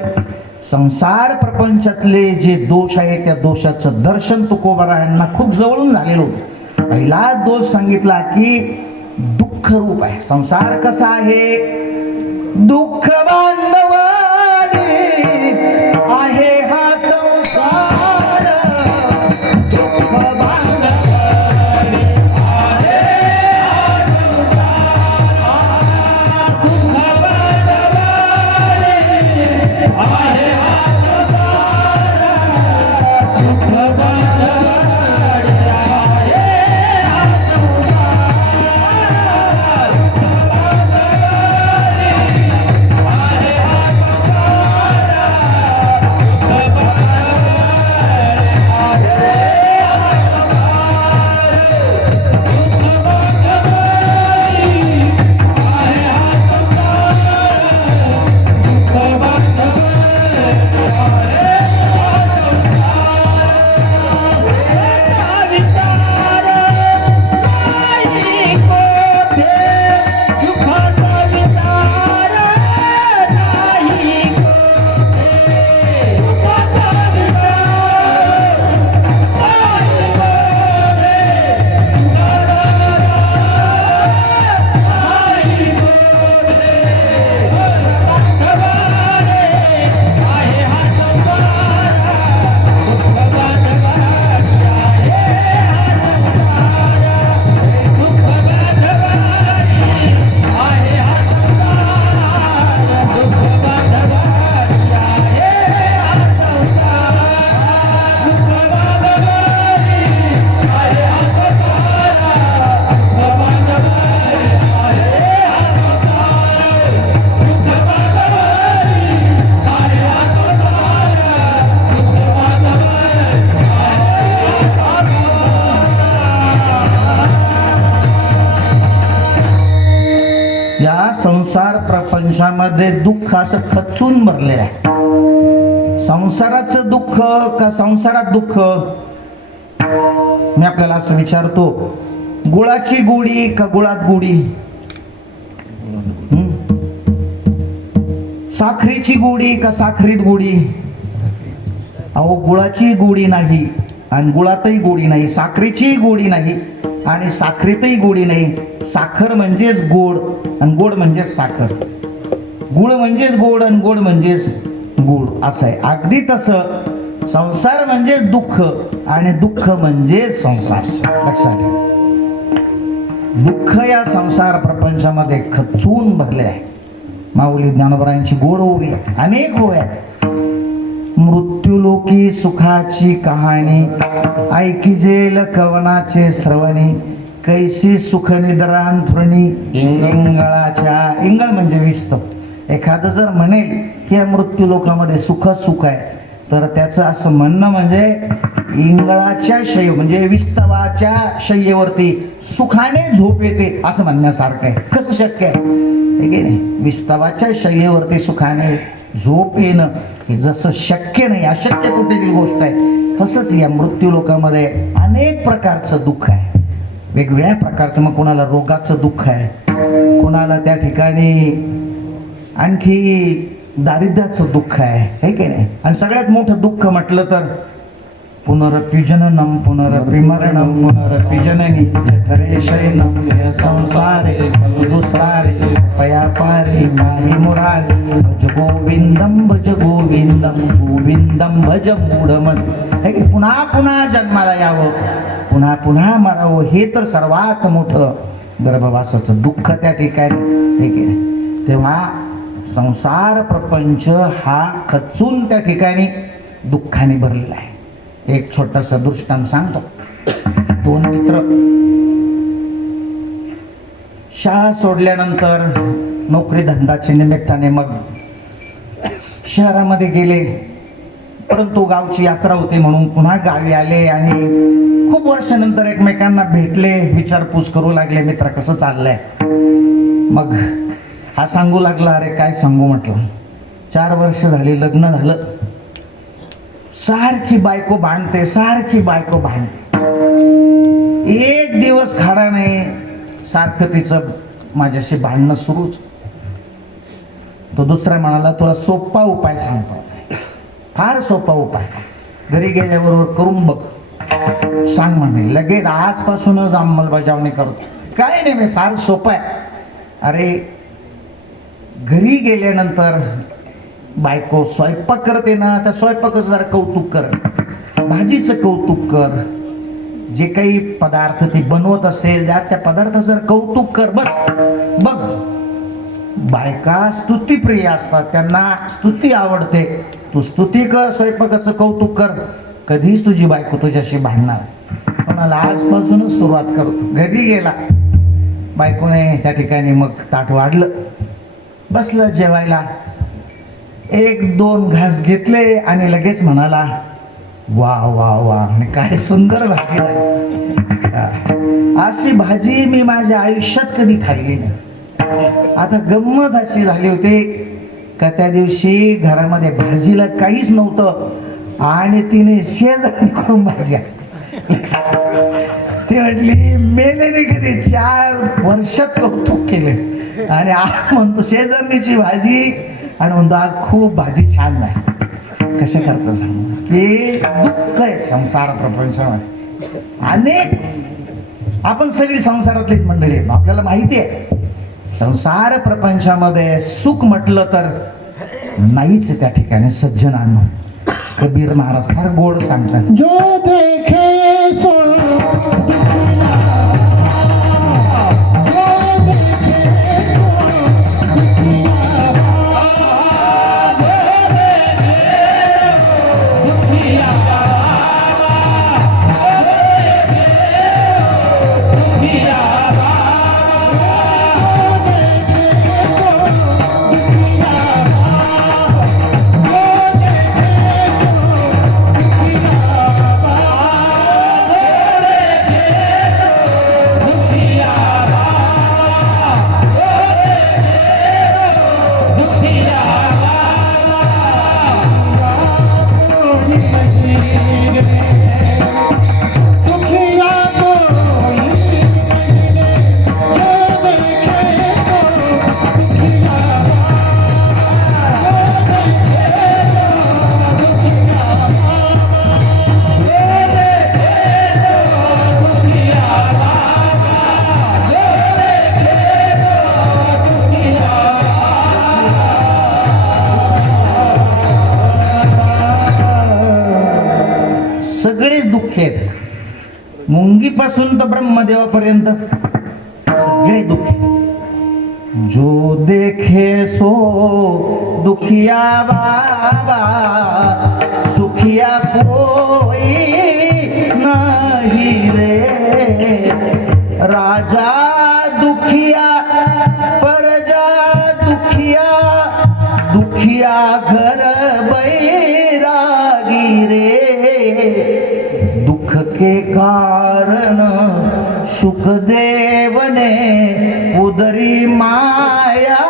संसार प्रपंचातले जे दोष आहे त्या दोषाचं दर्शन तुकोबारायांना खूप जवळून झालेलं होतं. पहिला दोष सांगितला की दुःख रूप आहे. संसार कसा आहे? दुःख बांधवाने आहे हा संसार. दुःख बांधवाने आहे हा संसार. दुःख बांधवाने आहे हा संसार. दुःख बांधवाने आहे हा संसार प्रपंचामध्ये दुःख असं खचून भरलेलं आहे. संसाराचं दुःख का संसारात दुःख? मी आपल्याला असं विचारतो, गुळाची गोडी का गुळात गोडी? साखरेची गोडी का साखरीत गोडी? अहो, गुळाची गोडी नाही आणि गुळातही गोडी नाही, साखरेचीही गोडी नाही आणि साखरेतही गोडी नाही. साखर म्हणजेच गोड आणि गोड म्हणजेच साखर. गुळ म्हणजेच गोड आणि गोड म्हणजेच गुळ असं आहे. अगदी तसं संसार म्हणजे दुःख आणि दुःख म्हणजे संसार. लक्षात ठेवा, दुःख या संसार प्रपंचामध्ये खचून भरले आहे. माऊली ज्ञानोबरायांची गोड ओवी अनेक ओव्या आहेत. मृत्यूलोकी सुखाची कहाणी ऐकिजेल कवनाचे श्रवणी. कैसी सुख निद्रांथरुणी इंगळाच्या. इंगळ म्हणजे विस्त. एखादं जर म्हणेल की या मृत्यू लोकामध्ये सुख सुख आहे तर त्याचं असं म्हणणं म्हणजे इंगळाच्या शय्य म्हणजे विस्तवाच्या शय्येवरती सुखाने झोप येते असं म्हणण्यासारखं आहे. कसं शक्य आहे की नाही? विस्तवाच्या शय्येवरती सुखाने झोप येणं हे जसं शक्य नाही, अशक्य कुठेतरी गोष्ट आहे, तसंच या मृत्यू लोकामध्ये अनेक प्रकारचं दुःख आहे. वेगवेगळ्या प्रकारचं. मग कोणाला रोगाचं दुःख आहे, कोणाला त्या ठिकाणी आणखी दारिद्र्याचं दुःख आहे की नाही? आणि सगळ्यात मोठं दुःख म्हटलं तर पुनरपिजननम पुनरपिमरणम पुनरपिजननी जठरे शयनम संसारे दुस्तारे पयापारे माही मुरारी भज गोविंदम गोविंदम भज मूढमन. हे की पुन्हा पुन्हा जन्माला यावं, पुन्हा पुन्हा मरावं, हे तर सर्वात मोठं गर्भवासाचं दुःख त्या ठिकाणी. ठीक आहे, तेव्हा संसार प्रपंच हा खचून त्या ठिकाणी दुःखाने भरलेला आहे. एक छोटासा दृष्टांत सांगतो. दोन मित्र शाळा सोडल्यानंतर नोकरी धंदाच्या निमित्ताने मग शहरामध्ये गेले, परंतु गावची यात्रा होती म्हणून पुन्हा गावी आले आणि खूप वर्षानंतर एकमेकांना भेटले, विचारपूस करू लागले, मित्र कसं चाललंय. मग हा सांगू लागला, अरे काय सांगू म्हटलं, 4 वर्ष झाली लग्न झालं, सारखी बायको भांडते, सारखी बायको भांडते, एक दिवस खाडा नाही, सारखं तिचं माझ्याशी भांडणं सुरूच. तो दुसरा म्हणाला तुला सोपा उपाय सांगतो, फार सोपा उपाय, घरी गेल्याबरोबर करून बघ, सांग म्हणे, लगेच आजपासूनच अंमलबजावणी करतो. काय नाही मी, फार सोपं आहे. अरे घरी गेल्यानंतर बायको स्वयंपाक करते ना, त्या स्वयंपाकाचं जरा कौतुक कर, भाजीचं कौतुक कर, जे काही पदार्थ ती बनवत असेल त्या पदार्थाचं जरा कौतुक कर. बस बघ, बायका स्तुतीप्रिय असतात, त्यांना स्तुती आवडते. तू स्तुती कर, स्वयंपाकाचं कौतुक कर, कधीच तुझी बायको तुझ्याशी भांडणार. कोणाला आजपासूनच सुरुवात करतो. घरी गेला, बायकोने त्या ठिकाणी मग ताट वाढलं, बसलं जेवायला, 1-2 घास घेतले आणि लगेच म्हणाला वा वा वा, काय सुंदर भाजी झाली, अशी भाजी मी माझ्या आयुष्यात कधी खाल्ली नाही. आता गंमत अशी झाली होती का त्या दिवशी घरामध्ये भाजीला काहीच नव्हतं आणि तिने शेजाऱ्यांकडून भाजी आणली. ती म्हटली मेलेने कधी 4 वर्षात कौतुक केले आणि आज म्हणतो शेजारणीची भाजी, आणि म्हणतो आज खूप भाजी छान नाही. कसे करतो सांग, की दुःख आहे संसार प्रपंचामध्ये. अनेक आपण सगळी संसारातलीच मंडळी आहेत, आपल्याला माहिती आहे संसार प्रपंचामध्ये सुख म्हटलं तर नाहीच त्या ठिकाणी सज्जनांनो. कबीर महाराज फार गोड सांगतात, जो देखे सो सगळेच दुःख आहेत, मुंगीपासून तर ब्रह्मदेवापर्यंत सगळे दुःख. जो देखे सो दुखिया बाबा, सुखिया कोई नहीं रे. राजा दुखिया, प्रजा दुखिया, दुखिया घर बैरागी रे. दुख के कारण सुखदेव ने उदरी माया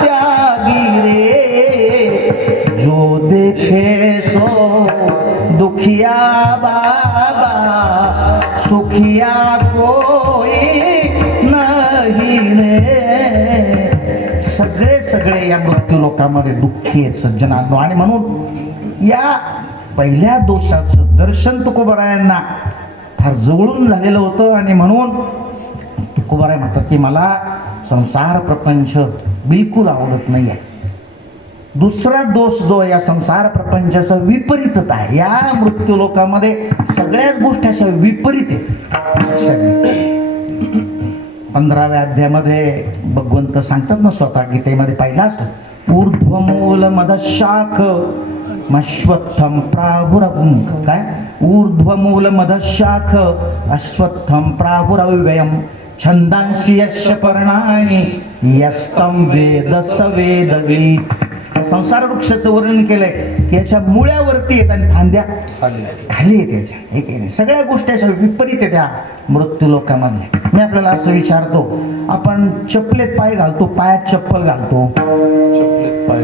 त्यागी रे. जो देखे सो दुखिया बाबा, सुखिया कोई नहीं रे. सगळे या मृत्यू लोकांमध्ये दुःखी आहेत सज्जनांनो. आणि म्हणून या पहिल्या दोषाचं दर्शन तुकोबारायांना फार जवळून झालेलं होतं. आणि म्हणून तुकोबाराय म्हणतात की मला संसार प्रपंच बिलकुल आवडत नाही आहे. दुसरा दोष जो या संसार प्रपंचाचा विपरीतता आहे. या मृत्यू लोकांमध्ये सगळ्याच गोष्टी अशा विपरीत आहेत. 15व्या अध्यायामध्ये भगवंत सांगतात ना, स्वतः गीतेमध्ये पाहिला असतो, ऊर्ध्वमूल मदशाख अश्वत्थम प्राहुरवं. काय? ऊर्ध्वमूल मदशाख अश्वत्थम प्राहुरव्ययम छंदांशी यस्य पर्णानि यस्तं वेद स वेदवित्. संसार वृक्षाचं वर्णन केलंय की याच्या मुळ्यावरती येत आणि फांद्या खाली येत याच्या. हे काही नाही, सगळ्या गोष्टी अशा विपरीत आहेत त्या मृत्यू लोकांमध्ये. मी आपल्याला असं विचारतो, आपण चपलेत पाय घालतो, पायात चप्पल घालतो,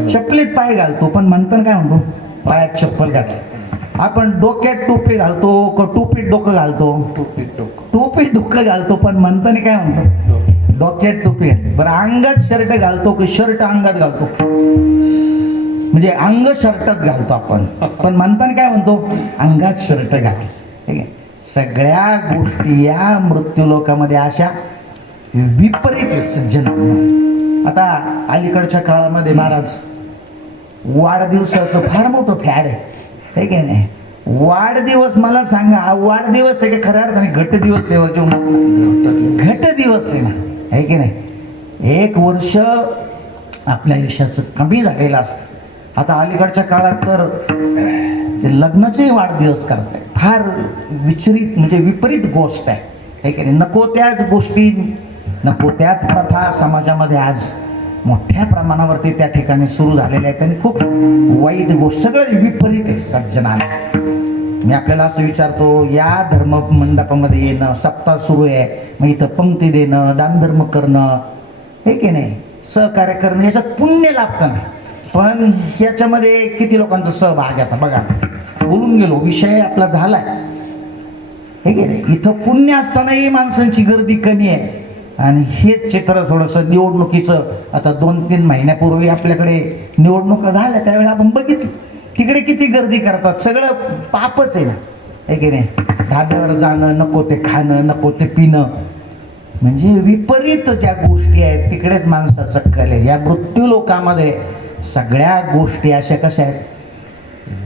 चपलेत पाय घालतो, पण म्हणतात काय म्हणतो, पायात चप्पल घातली. आपण डोक्यात टोपी घालतो का टोपीत डोकं घालतो? टोपीत डोकं घालतो, पण म्हणताना काय म्हणतो? डोक्यात टोपी आहे. बरं, अंगात शर्ट घालतो की शर्ट अंगात घालतो? म्हणजे अंग शर्टात घालतो आपण, पण म्हणताना काय म्हणतो? अंगात शर्ट घाल. ठीक आहे. सगळ्या गोष्टी या मृत्यूलोकामध्ये अशा विपरीत सज्जनांना. आता अलीकडच्या काळामध्ये महाराज वाढदिवसाचं फार मोठं फॅड आहे, हे की नाही? वाढदिवस मला सांगा, वाढदिवस आहे का खऱ्या अर्थाने घट दिवस आहे? घट दिवस आहे ना, आहे की नाही? एक वर्ष आपल्या आयुष्याचं कमी झालेलं असतं. आता अलीकडच्या काळात तर लग्नाचेही वाढदिवस करताय. फार विचलित म्हणजे विपरीत गोष्ट आहे की नाही? नको त्याच गोष्टी, नको त्याच प्रथा समाजामध्ये आज मोठ्या प्रमाणावरती त्या ठिकाणी सुरू झालेल्या आहेत आणि खूप वाईट गोष्ट, सगळं विपरीत आहे सज्जनाने. मी आपल्याला असं विचारतो, या धर्म मंडपामध्ये येणं, सप्ताह सुरू आहे, मग इथं पंक्ती देणं, दानधर्म करणं, हे की नाही, सहकार्य करणं, याच्यात पुण्य लाभतं ना. पण याच्यामध्ये किती लोकांचा सहभाग आहे? आता बघा, बोलून गेलो, विषय आपला झालाय, हे की नाही? इथं पुण्य असतानाही माणसांची गर्दी कमी आहे. आणि हेच चित्र थोडंसं निवडणुकीचं, आता 2-3 महिन्यापूर्वी आपल्याकडे निवडणुका झाल्या, त्यावेळी आपण बघितलं तिकडे किती गर्दी करतात. सगळं पापच आहे ना, हे की नाही? धाब्यावर जाणं, नको ते खाणं, नको ते पिणं, म्हणजे विपरीत ज्या गोष्टी आहेत तिकडेच माणसाचं कल आहे. या मृत्यू लोकामध्ये सगळ्या गोष्टी अशा कशा आहेत?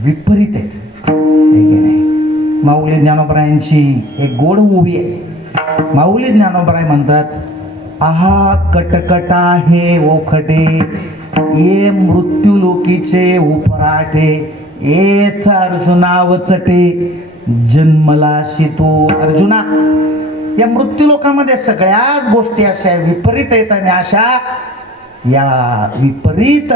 विपरीत आहेत, हे की नाही? माऊली ज्ञानोबरायांची एक गोड उभी आहे. माऊली ज्ञानोबराय म्हणतात, आहा कटकटा हे ओखटे, ये मृत्यू लोकीचे उपराटे, येथ अर्जुना वचटे, जन्मलाशी तो अर्जुना. या मृत्यू लोकामध्ये सगळ्याच गोष्टी अशा विपरीत आहेत आणि अशा या विपरीत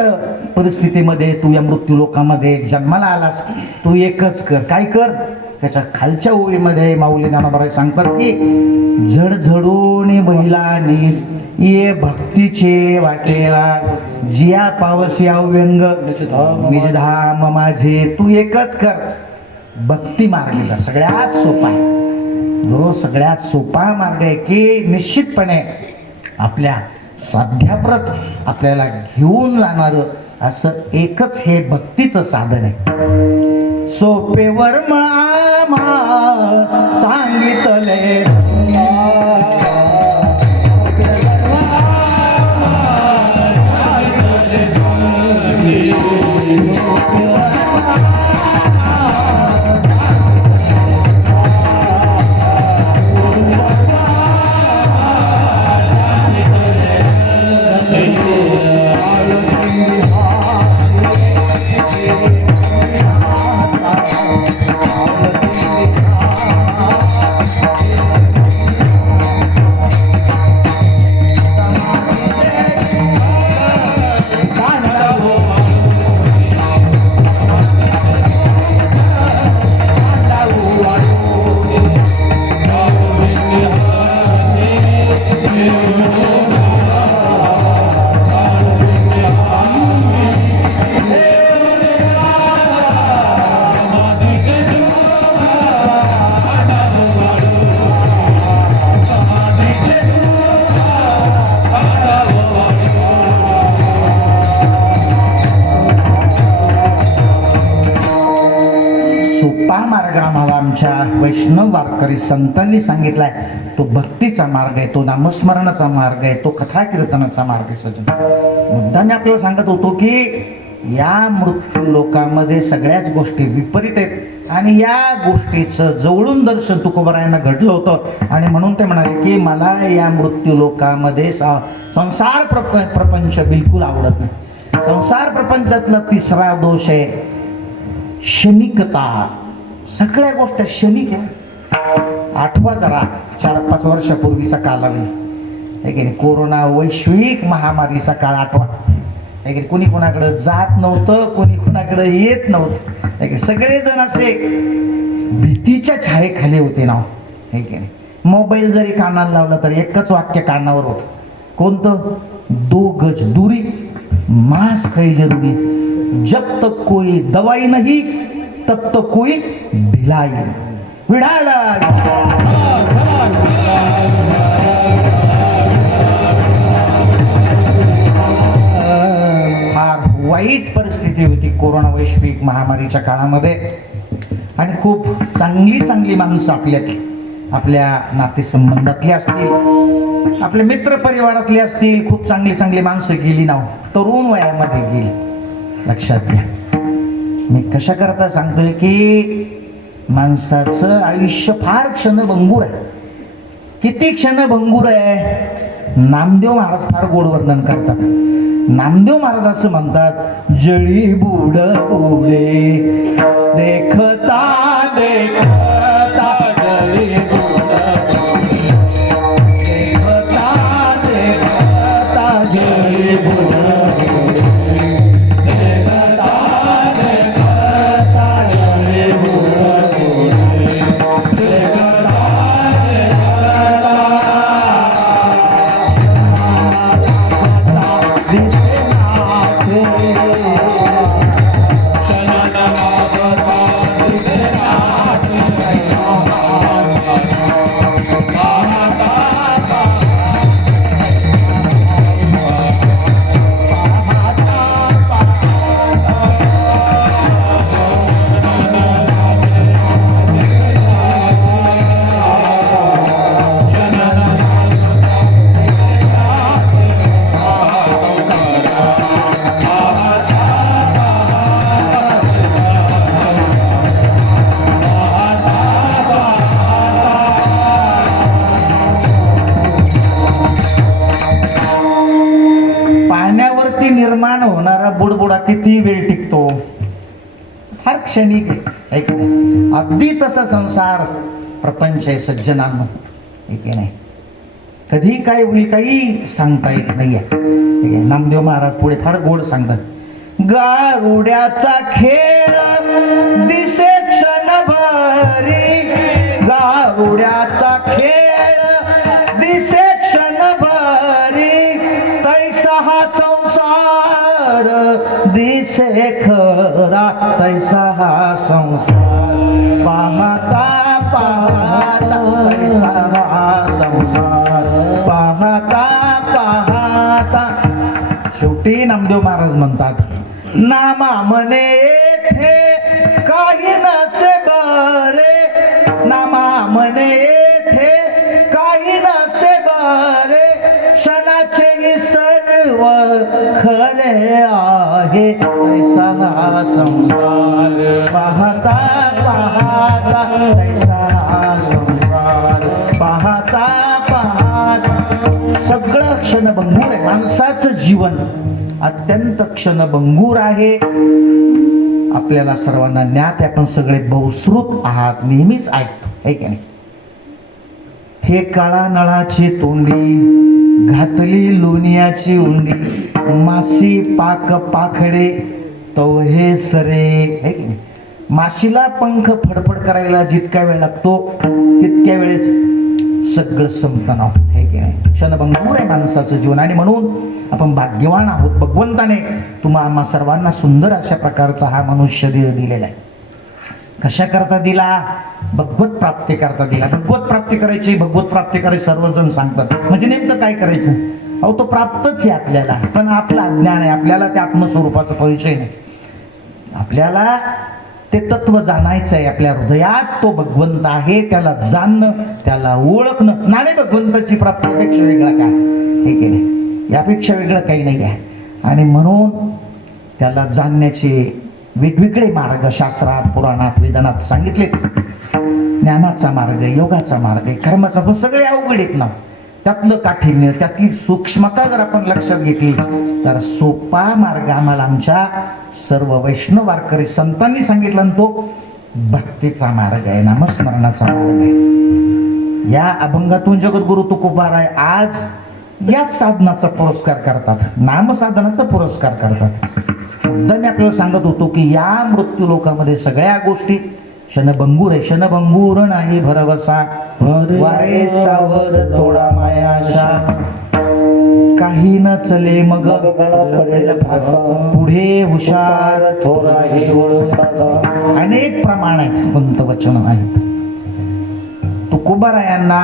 परिस्थितीमध्ये तू या मृत्यू लोकामध्ये जन्माला आलास. तू एकच कर, काय कर? त्याच्या खालच्या ओळीमध्ये माऊली ज्ञानोबराय सांगतात की, झडझडून बहिलानी ये भक्तीचे वाटेला, जिया पावसी अव्यंग निजधाम माझे. तू एकच कर, भक्ती मार्ग सगळ्यात सोपा आहे. जो सगळ्यात सोपा मार्ग आहे की निश्चितपणे आपल्या साध्याप्रत आपल्याला घेऊन जाणारं असं एकच हे भक्तीचं साधन आहे. सोपेवर मामा सांगितले, वैष्णव वारकरी संतांनी सांगितलाय तो भक्तीचा मार्ग आहे, तो नामस्मरणाचा मार्ग आहे, तो कथा कीर्तनाचा मार्ग आहे. सज्जन, मुद्दा मी आपल्याला सांगत होतो की या मृत्यू लोकामध्ये सगळ्याच गोष्टी विपरीत आहेत आणि या गोष्टीचं जवळून दर्शन तुकोबारायांना घडलं होतं आणि म्हणून ते म्हणाले की मला या मृत्यू लोकामध्ये संसार प्रपंच बिलकुल आवडत नाही. संसार प्रपंचातला तिसरा दोष आहे क्षणिकता. सगळ्या गोष्टी क्षणिक आहे. आठवा जरा 4-5 वर्षापूर्वीचा कालावधी आहे की नाही, कोरोना वैश्विक महामारीचा काळ आठवा आहे की कोणी कोणाकडे जात नव्हतं, कोणी कोणाकडे येत नव्हतं, सगळेजण असे भीतीच्या छायेखाली होते ना, आहे की नाही. मोबाईल जरी कानाला लावला तर एकच वाक्य कानावर होतं, कोणतं? 2 गज दूरी, मास्क है जरूरी, जब तक कोई दवाई नहीं तब तो कोई ढिलाई विडाला. फार वाईट परिस्थिती होती कोरोना वैश्विक महामारीच्या काळामध्ये आणि खूप चांगली चांगली माणसं आपल्या नातेसंबंधातली असतील, आपल्या मित्र परिवारातली असतील, खूप चांगली चांगली माणसं गेली ना, तरुण वयामध्ये गेली. लक्षात घ्या, मी कशा करता सांगतोय की माणसाचं आयुष्य फार क्षणभंगूर आहे. किती क्षणभंगूर आहे. नामदेव महाराज फार गोड वर्णन करतात. नामदेव महाराज असं म्हणतात, जळी बुड उडे देखता देखता जळी बुड देखता देखता जळी बुड देखता देखता जळी बुड निर्माण होणारा बुडबुडा किती वेळ टिकतो, फार क्षणिक आहे की नाही. अगदी तसा संसार प्रपंच आहे सज्जनांनो, की नाही. कधी काय होईल काही सांगता येत नाहीये. नामदेव महाराज पुढे फार गोड सांगतात, गारुड्याचा खेळ दिसे क्षणभरी, गारुड्याचा खेळ दिसे क्षणभरी, तैसा हा संसार दिसे खरा, तैसा हा संसार पाहता पाहता, तैसा हा संसार पाहता पाहता. शेवटी नामदेव महाराज म्हणतात, नामा म्हणे येथे काही नसे बरे, नामा म्हणे येथे काही नसे बरे, क्षणाचे सर्व खरे आहे, ऐसा हा संसार पाहता पाहता, ऐसा हा संसार पाहता पाहता. सगळं क्षणभंगूर आहे. माणसाचं जीवन अत्यंत क्षणभंगूर आहे. आपल्याला सर्वांना ज्ञात आहे, आपण सगळे बहुश्रुत आहात, नेहमीच ऐकतो, है की नाही. हे काळा नळाची तोंडी घातली लोणियाची उंडी, मासी पाक पाखडे तवहे सरे, है की नाही. माशीला पंख फडफड करायला जितका वेळ लागतो तितक्या वेळेस सगळं संपतं नाव, है की नाही. क्षणभंगूर आहे माणसाचं जीवन आणि म्हणून आपण भाग्यवान आहोत. भगवंताने तुम्हा आम्हा सर्वांना सुंदर अशा प्रकारचा हा मनुष्य देह दिलेला आहे. कशा करता दिला? भगवत प्राप्ती करता दिला. भगवत प्राप्ती करायची, भगवत प्राप्ती करायची सर्वजण सांगतात. म्हणजे नेमकं काय करायचं? अहो तो प्राप्तच आहे आपल्याला, पण आपलं अज्ञान आहे. आपल्याला त्या आत्मस्वरूपाचा परिचय नाही. आपल्याला ते तत्व जाणायचं आहे. आपल्या हृदयात तो भगवंत आहे, त्याला जाणणं, त्याला ओळखणं. नावे भगवंताची प्राप्तीपेक्षा वेगळा काय, हे की नाही, यापेक्षा वेगळं काही नाही आहे. आणि म्हणून त्याला जाणण्याचे वेगवेगळे मार्ग शास्त्रात, पुराणात, वेदानात सांगितले. ज्ञानाचा मार्ग, योगाचा मार्ग, कर्माचा, पण सगळे अवघड आहेत ना. त्यातलं काठिण्य, त्यातली सूक्ष्मता जर आपण लक्षात घेतली तर सोपा मार्ग आम्हाला आमच्या सर्व वैष्णव वारकरी संतांनी सांगितला, तो भक्तीचा मार्ग आहे, नामस्मरणाचा मार्ग आहे. या अभंगातून जगद्गुरु तुकोबाराय आज या साधनाचा पुरस्कार करतात, नामसाधनाचा पुरस्कार करतात. मुद्दा मी आपल्याला सांगत होतो की या मृत्यू लोकामध्ये सगळ्या गोष्टी क्षणभंगूर आहे. क्षणभंगूर नाही भरवसा, वारे सावध थोडा मायाशा, काही न चले मग पडेल भासा, पुढे हुशार थोरा हे ओळखा. अनेक अनेक प्रमाण आहेत, पंतवचन आहेत. तुकोबारायांना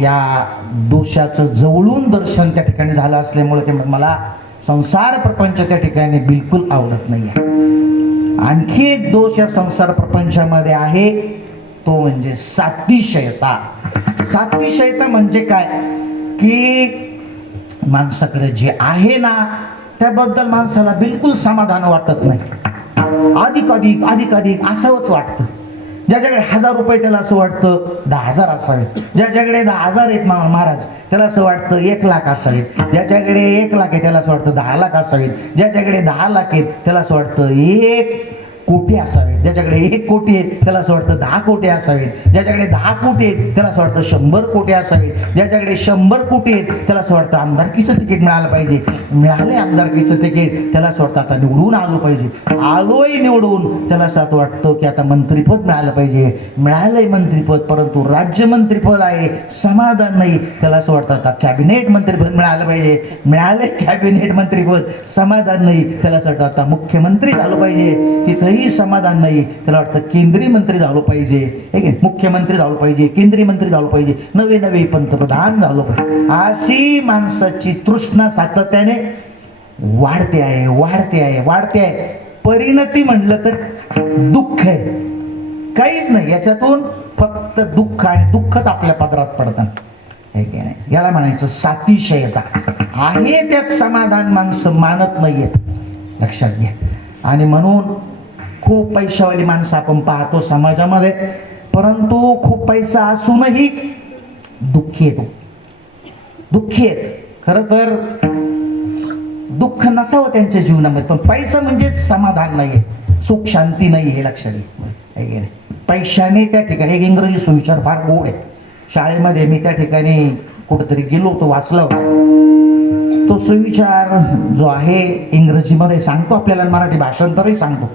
या दोषाचं जवळून दर्शन त्या ठिकाणी झालं असल्यामुळे ते मला संसार प्रपंच त्या ठिकाणी बिलकुल आवडत नाही. आणखी एक दोष या संसार प्रपंचामध्ये आहे, तो म्हणजे सातिशयता. सातिशयता म्हणजे काय की माणसाकडे जे आहे ना त्याबद्दल माणसाला बिलकुल समाधान वाटत नाही. अधिक अधिक अधिक अधिक असावंच वाटतं. ज्याच्याकडे 1000 रुपये त्याला असं वाटतं 10,000 असावेत. ज्याच्याकडे 10,000 आहेत महाराज त्याला असं वाटतं 1,00,000 असावेत. ज्याच्याकडे 1,00,000 आहे त्याला असं वाटतं 10,00,000 असावेत. ज्याच्याकडे 10,00,000 आहेत त्याला असं वाटतं 1,00,00,000 असावेत. ज्याच्याकडे 1,00,00,000 आहेत त्याला असं वाटतं 10,00,00,000 असावेत. ज्याच्याकडे 10,00,00,000 आहेत त्याला असं वाटतं 100,00,00,000 असावेत. ज्याच्याकडे 100,00,00,000 आहेत त्याला असं वाटतं आमदारकीचं तिकीट मिळालं पाहिजे. मिळाले आमदारकीचं तिकीट त्याला असं वाटतं आता निवडून आलो पाहिजे. आलोय निवडून त्याला असं वाटतं की आता मंत्रिपद मिळालं पाहिजे. मिळालंय मंत्रिपद परंतु राज्यमंत्रीपद आहे, समाधान नाही. त्याला असं वाटतं आता कॅबिनेट मंत्रिपद मिळालं पाहिजे. मिळालंय कॅबिनेट मंत्रिपद, समाधान नाही. त्याला असं वाटतं आता मुख्यमंत्री झालं पाहिजे. तिथंही समाधान नाही. त्याला वाटतं केंद्रीय मंत्री झालो पाहिजे, हे की मुख्यमंत्री झालो पाहिजे, केंद्रीय मंत्री झालो पाहिजे, नवे नवे पंतप्रधान झालो पाहिजे. अशी माणसाची तृष्णा सातत्याने वाढते आहे, वाढते आहे, वाढते आहे. परिणती म्हणलं तर दुःख आहे, काहीच नाही याच्यातून, फक्त दुःख आणि दुःखच आपल्या पदरात पडतात, हे की नाही. याला म्हणायचं सातिशयता आहे. त्यात समाधान माणसं मानत नाहीयेत, लक्षात घ्या. आणि म्हणून खूप पैशावाली माणसं आपण पाहतो समाजामध्ये, परंतु खूप पैसा असूनही दुःखी आहेत, दुःखी आहेत. खरं तर दुःख नसावं त्यांच्या जीवनामध्ये, पण पैसा म्हणजे समाधान नाही, सुख शांती नाही, हे लक्षात घ्या. पैशाने त्या ठिकाणी एक इंग्रजी सुविचार फार गोड आहे. शाळेमध्ये मी त्या ठिकाणी कुठेतरी गेलो होतो, वाचला होता तो सुविचार जो आहे इंग्रजीमध्ये सांगतो आपल्याला, मराठी भाषांतरही सांगतो.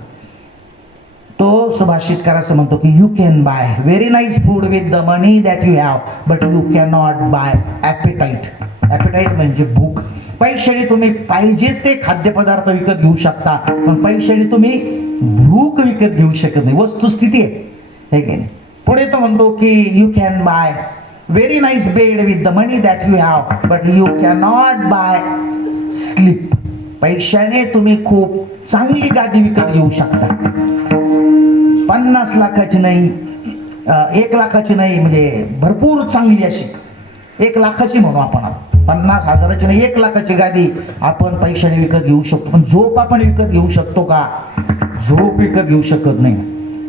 तो सुभाषितकार असं म्हणतो की you can buy very nice food with the money that you have, but you can not buy appetite. Appetite म्हणजे भूक. पैशाने तुम्ही पाहिजे ते खाद्यपदार्थ विकत घेऊ शकता, पण पैशाने तुम्ही भूक विकत घेऊ शकत नाही. वस्तुस्थिती आहे, हे की नाही. पुढे तो म्हणतो की you can buy very nice bed with the money that you have, but you can not buy sleep. पैशाने तुम्ही खूप चांगली गादी विकत घेऊ शकता, 50 लाखाची नाही, 1 लाखाची नाही, म्हणजे भरपूर चांगली अशी 1 लाखाची म्हणू आपण, 50,000ची नाही, 1 लाखाची गादी आपण पैशाने विकत घेऊ शकतो. पण झोप आपण विकत घेऊ शकतो का? झोप विकत घेऊ शकत नाही,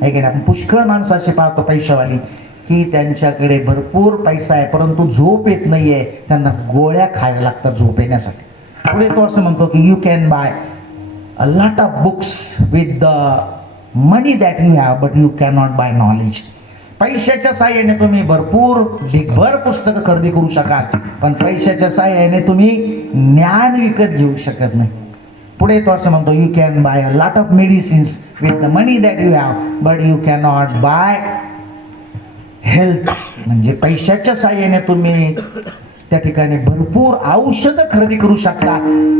आहे की नाही. आपण पुष्कळ माणसं अशी पाहतो पैशावाली की त्यांच्याकडे भरपूर पैसा आहे परंतु झोप येत नाहीये, त्यांना गोळ्या खायला लागतात झोप येण्यासाठी. पुढे तो असं म्हणतो की you can buy a lot of books with the money that you have, but you can not buy knowledge. पैशाच्या साह्याने तुम्ही भरपूर ढिगभर पुस्तकं खरेदी करू शकाल, पण पैशाच्या साह्याने तुम्ही ज्ञान विकत घेऊ शकत नाही. पुढे तो असं म्हणतो you can buy a lot of medicines with the money that you have, but you can not buy health. म्हणजे पैशाच्या साह्याने तुम्ही त्या ठिकाणी भरपूर औषधं खरेदी करू शकता,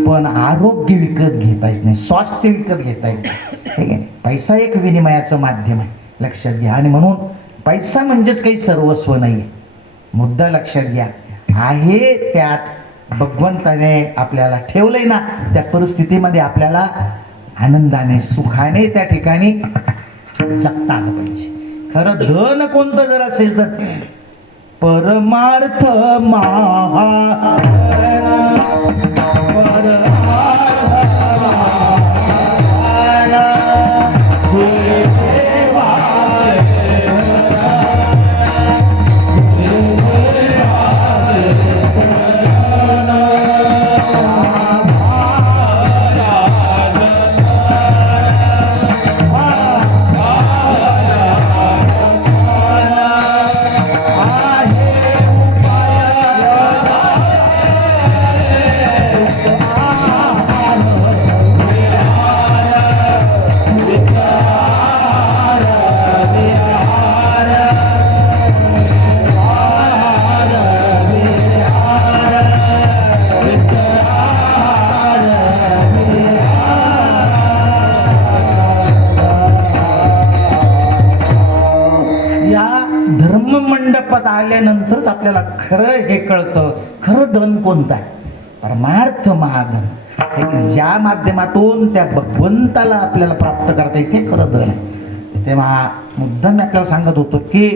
पण आरोग्य विकत घेता येत नाही, स्वास्थ्य विकत घेता येत नाही, ठीक आहे. पैसा एक विनिमयाचं माध्यम आहे, लक्षात घ्या. आणि म्हणून पैसा म्हणजेच काही सर्वस्व नाही, मुद्दा लक्षात घ्या. आहे त्यात भगवंताने आपल्याला ठेवलंय ना, त्या परिस्थितीमध्ये आपल्याला आनंदाने सुखाने त्या ठिकाणी जगता आलं पाहिजे. खरं धन कोणतं जर असेल तर परमार्थ रूपात आल्यानंतरच आपल्याला खरं हे कळतं, खरं धन कोणतं आहे, परमार्थ महाधन. ज्या माध्यमातून त्या भगवंताला आपल्याला प्राप्त करता येईल ते खरं धन आहे. तेव्हा मुद्दाम मी आपल्याला सांगत होतो की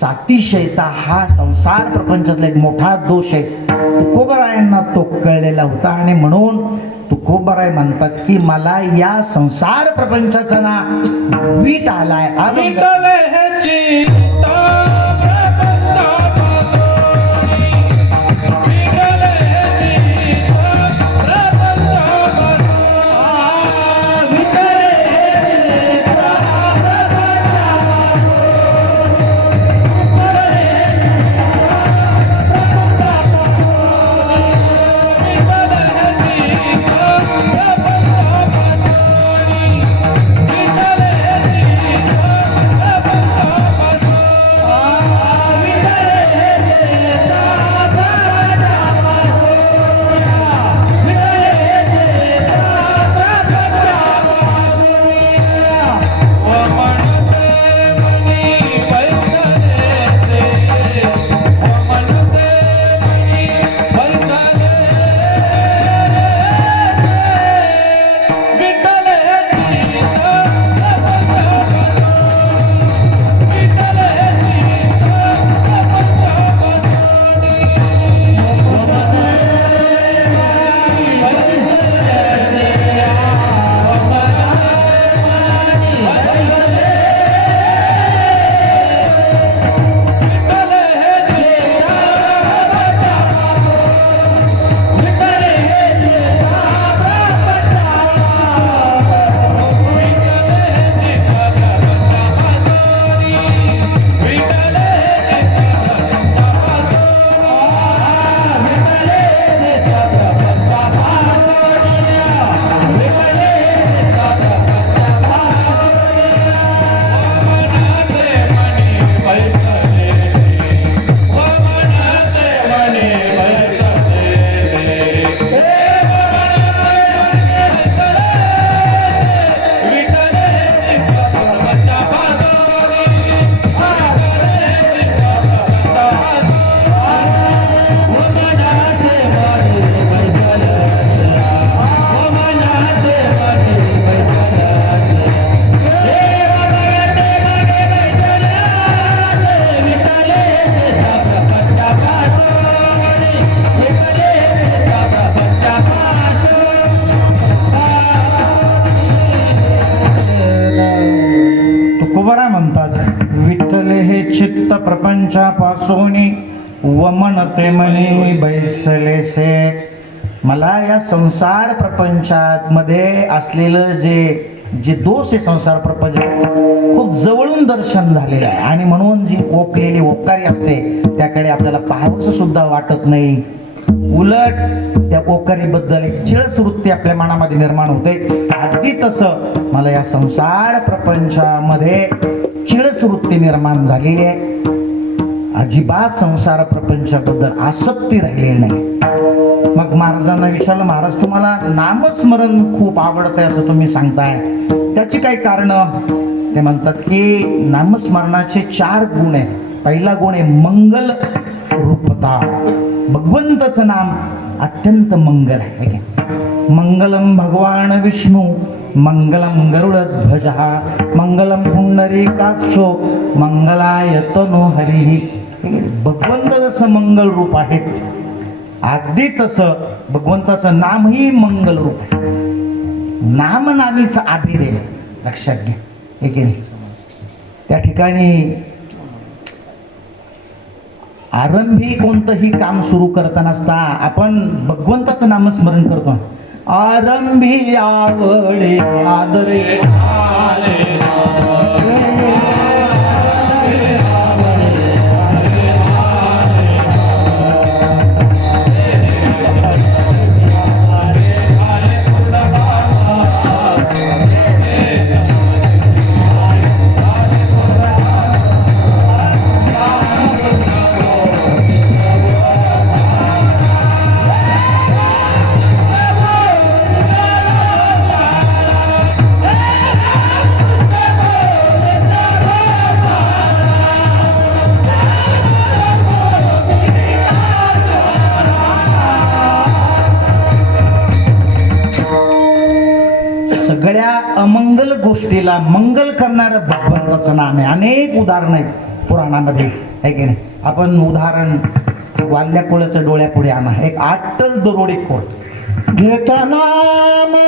सातिशयता हा संसार प्रपंचातला एक मोठा दोष आहे. तुकोबारायांना तो कळलेला होता आणि म्हणून तुकोबाराय म्हणतात की मला या संसार प्रपंचाचा ना वीट आलाय, विठ्ठल हे चित्त चित्त प्रपंचापासून वमनते मनी बैसलेसे. मला या संसार प्रपंचात मध्ये असलेलं जे दोष आहे संसार प्रपंच खूप जवळून दर्शन झालेलं आहे आणि म्हणून जी ओकलेली ओकारी असते त्याकडे आपल्याला पाहावंसं सुद्धा वाटत नाही. उलट त्या ओकारीबद्दल एक चिळस वृत्ती आपल्या मनामध्ये निर्माण होते. अगदी तसं मला या संसार प्रपंचामध्ये चिळस वृत्ती निर्माण झालेली आहे. अजिबात संसार प्रपंचाबद्दल आसक्ती राहिलेली नाही. मग महाराजांना विचारलं, महाराज तुम्हाला नामस्मरण खूप आवडतंय असं तुम्ही सांगताय, त्याची काही कारण? ते म्हणतात की नामस्मरणाचे 4 गुण आहेत. पहिला गुण आहे मंगल रूपता. भगवंताचं नाम अत्यंत मंगल आहे. मंगलम भगवान विष्णू मंगलम गरुडध्वजः मंगलम पुंडरीकाक्षो मंगलाय तनो हरिः. भगवंत जसं मंगल रूप आहे अगदी तसं भगवंताचं नामही मंगल रूप आहे. नाम नामीचं आभेद आहे, लक्षात घ्या. ठीक आहे. त्या ठिकाणी आरंभी कोणतंही काम सुरू करताना असता आपण भगवंताचं नामस्मरण करतो. आरंभी आवडे आदरे गोष्टीला मंगल करणारं भगवंताचं नाम आहे. अनेक उदाहरण आहेत पुराणामध्ये, आहे की नाही. आपण उदाहरण वाल्या कोळ्याचं डोळ्यापुढे आणा. एक अट्टल दरोडेखोर घेता नाम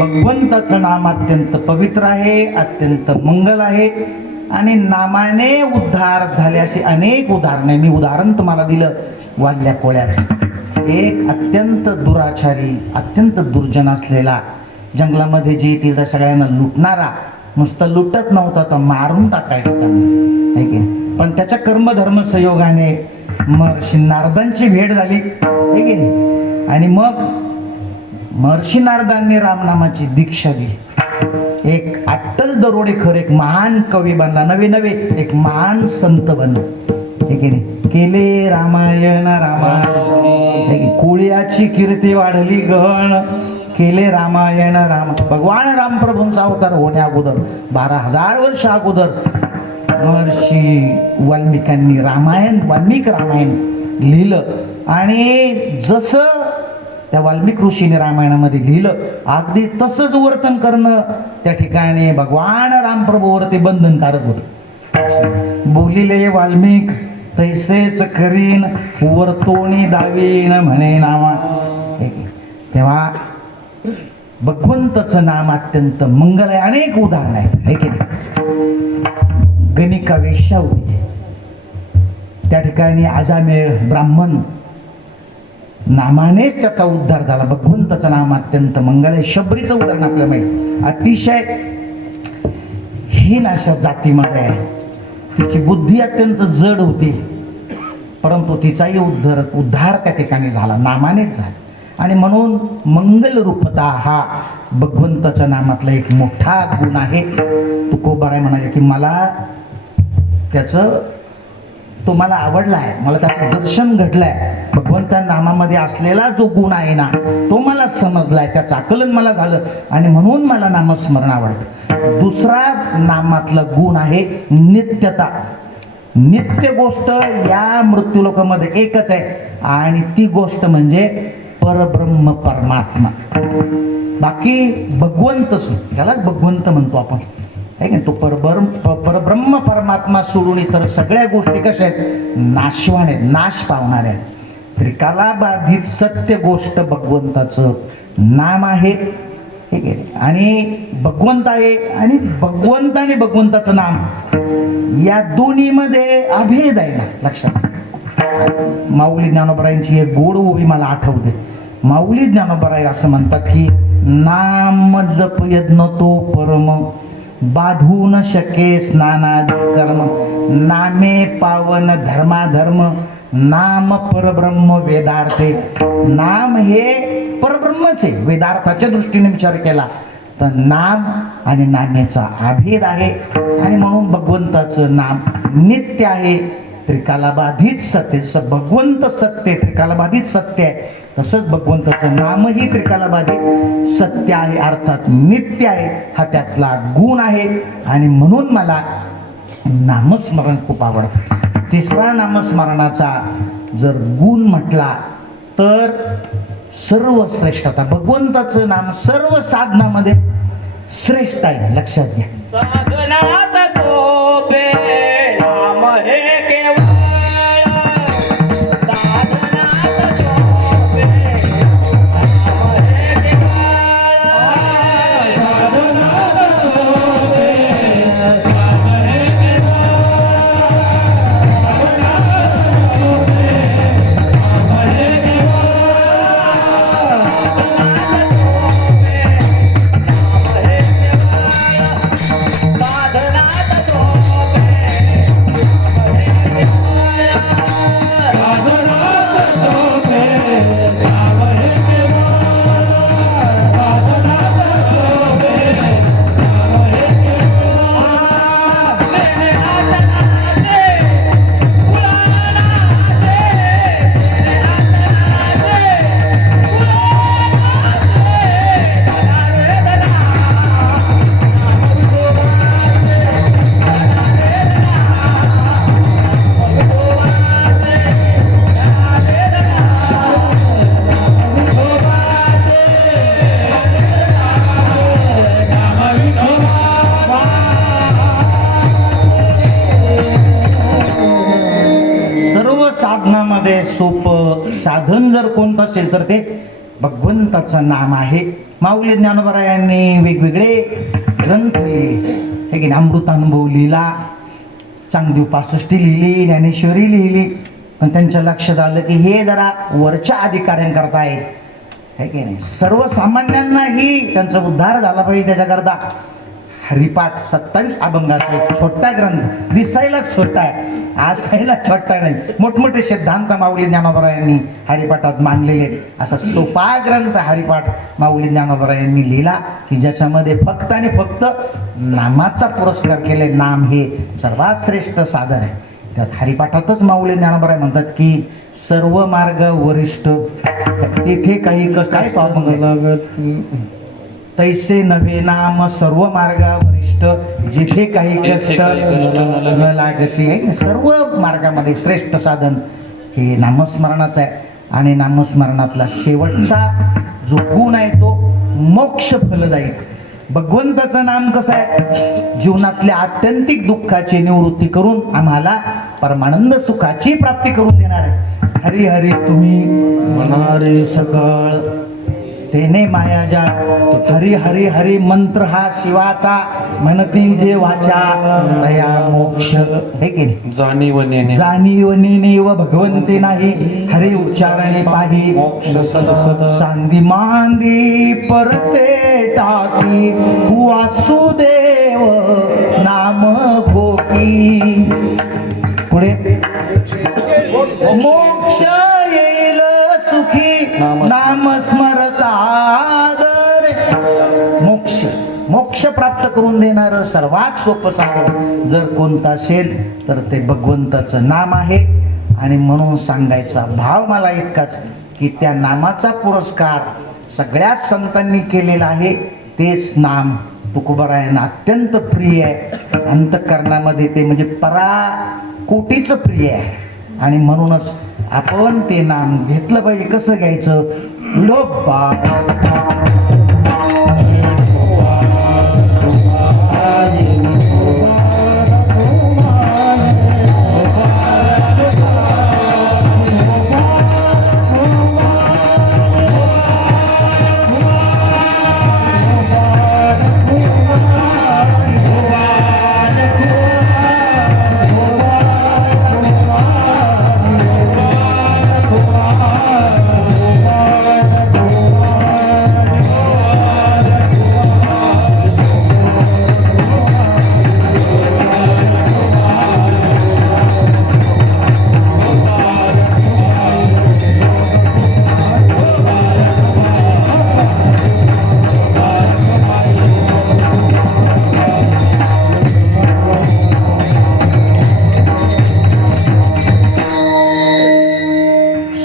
भगवंताचं नाम अत्यंत पवित्र आहे, अत्यंत मंगल आहे आणि नामाने उद्धार झाले अशी अनेक उदाहरणे. मी उदाहरण तुम्हाला दिलं वाल्या कोळ्याचं. एक अत्यंत दुराचारी, अत्यंत दुर्जन असलेला, जंगलामध्ये जे येतील त्या सगळ्यांना लुटणारा, नुसतं लुटत नव्हता तर मारून टाकायचं त्यांना, आहे की. पण त्याच्या कर्मधर्म संयोगाने महर्षी नारदांची भेट झाली, आहे की नाही. आणि मग महर्षी नारदांनी रामनामाची दीक्षा दिली. एक अट्टल दरोडेखोर, एक महान कवी बनला, नवे एक महान संत बनला, हे की नाही. केले रामायण रामायण, कोळ्याची कीर्ती वाढली गहन. केले रामायण राम, भगवान रामप्रभूंचा अवतार होण्या अगोदर 12,000 वर्ष अगोदर महर्षी वाल्मिकांनी वाल्मिक रामायण लिहिलं. आणि जसं त्या वाल्मिक ऋषीने रामायणामध्ये लिहिलं, अगदी तसंच वर्तन करणं त्या ठिकाणी भगवान रामप्रभूवरती बंधनकारक होतं. बोलिले वाल्मिक तैसेच करीन, वर्तोणी दावीन म्हणे नामा. तेव्हा भगवंताचं नाम अत्यंत मंगल आहे. अनेक उदाहरण आहेत, है की नाही. गणिका वेश्या होती, त्या ठिकाणी अजामेळ ब्राह्मण, नामानेच त्याचा उद्धार झाला. भगवंताचं नाम अत्यंत मंगल आहे. शबरीचं उदाहरण आपल्याला माहिती, अतिशय हीन अशा जातीमध्ये आहे. तिची बुद्धी अत्यंत जड होती, परंतु तिचाही उद्धार त्या ठिकाणी झाला, नामानेच झाला. आणि म्हणून मंगल रूपता हा भगवंताच्या नामातला एक मोठा गुण आहे. तुकोबाराय म्हणाले की मला त्याचं, तो मला आवडला आहे, मला त्याचं दर्शन घडलंय. भगवंता नामामध्ये असलेला जो गुण आहे ना, तो मला समजलाय, त्याचं आकलन मला झालं आणि म्हणून मला नामस्मरण आवडतं. दुसरा नामातला गुण आहे नित्यता. नित्य गोष्ट या मृत्यूलोकामध्ये एकच आहे आणि ती गोष्ट म्हणजे परब्रह्म परमात्मा. बाकी भगवंतच, त्यालाच भगवंत म्हणतो आपण, आहे की तो परब्रह्म परमात्मा सोडून इतर सगळ्या गोष्टी कशा आहेत, नाशवान आहेत, नाश पावणाऱ्या आहेत. त्रिकालाबाधित सत्य गोष्ट भगवंताचं नाम आहे, ठीक आहे. आणि भगवंत आहे आणि भगवंत आणि भगवंताचं नाम या दोन्हीमध्ये अभेद आहे ना, लक्षात. माऊली ज्ञानोबरायांची एक गोड ओवी मला आठवते. माऊली ज्ञानोबराय असं म्हणतात की नाम जप यज्ञ तो परम, बाधू न शके स्नानादी कर्म, नामे पावन धर्माधर्म, नाम परब्रह्म वेदार्थे. नाम हे परब्रह्मच आहे. वेदार्थाच्या दृष्टीने विचार केला तर नाम आणि नामेचा अभेद आहे. आणि म्हणून भगवंताचं नाम नित्य आहे, त्रिकालाबाधित सत्य. जसं भगवंत सत्य त्रिकालाबाधित सत्य आहे, तसंच भगवंताचं नामही त्रिकालाबाधित सत्य आहे, अर्थात नित्य आहे. हा त्यातला गुण आहे. आणि म्हणून मला नामस्मरण खूप आवडतं. तिसरा नामस्मरणाचा जर गुण म्हटला तर सर्वश्रेष्ठता. भगवंताचं नाम सर्व साधनामध्ये श्रेष्ठ आहे, लक्षात घ्या. साधनात सोपे नाम हे केवळ साधनात सोपे नाम हे केवळ साधनात सोपे नाम हे साधनामध्ये सोपं साधन जर कोणतं असेल तर ते भगवंताचं नाम आहे. माऊली ज्ञानोबा यांनी वेगवेगळे ग्रंथ लिहिले, हे की अमृतानुभव लिहिला, चांगदेव 65 लिहिली, ज्ञानेश्वरी लिहिली. पण त्यांच्या लक्षात आलं की हे जरा वरच्या अधिकाऱ्यांकरता आहेत, हे की नाही. सर्वसामान्यांनाही त्यांचा उद्धार झाला पाहिजे त्याच्याकरता हरिपाठ 27 अभंगाचा एक छोटा ग्रंथ, दिसायला छोटा आहे, असायला छोटा नाही. मोठमोठे सिद्धांत माऊली ज्ञानोबा यांनी हरिपाठात मांडलेले. असा सोपा ग्रंथ हरिपाठ माऊली ज्ञानोबा यांनी लिहिला की ज्याच्यामध्ये फक्त आणि फक्त नामाचा पुरस्कार केले. नाम हे सर्वात श्रेष्ठ साधन आहे. त्यात हरिपाठातच माऊली ज्ञानोबा म्हणतात की सर्व मार्ग वरिष्ठ तेथे काही कष्ट काय तो अभंग लागत तैसे नवे नाम सर्व मार्गा वरिष्ठ जिथे काही कष्ट न लागते. सर्व मार्गामध्ये श्रेष्ठ साधन हे नामस्मरणाचं आहे. आणि नामस्मरणातला शेवटचा जो गुण आहे तो मोक्ष फलदायी. भगवंताचं नाम कसं आहे, जीवनातल्या आत्यंतिक दुःखाची निवृत्ती करून आम्हाला परमानंद सुखाची प्राप्ती करून देणार आहे. हरी हरी तुम्ही म्हणारे सकळ तेने माया जा. हरी हरी हरी मंत्र हा शिवाचा म्हणती जे वाचा तया मोक्ष. हे की नाही, जाणीवने व भगवंती नाही हरी उच्चारणे पाही. सांदी मांदी परते टाकी वासुदेव नाम भोगी. पुढे मोक्ष येईल सुखी नाम स्मरता. मोक्ष प्राप्त करून देणारं सर्वात सोपं साधन जर कोणतं असेल तर ते भगवंताचं नाम आहे. आणि म्हणून सांगायचा भाव मला इतकाच की त्या नामाचा पुरस्कार सगळ्या संतांनी केलेला आहे. तेच नाम तुकोबारायांना अत्यंत प्रिय आहे. अंतःकरणामध्ये ते म्हणजे पराकोटीचं प्रिय आहे. आणि म्हणूनच आपण ते नाम घेतलं पाहिजे. कसं घ्यायचं, लोबा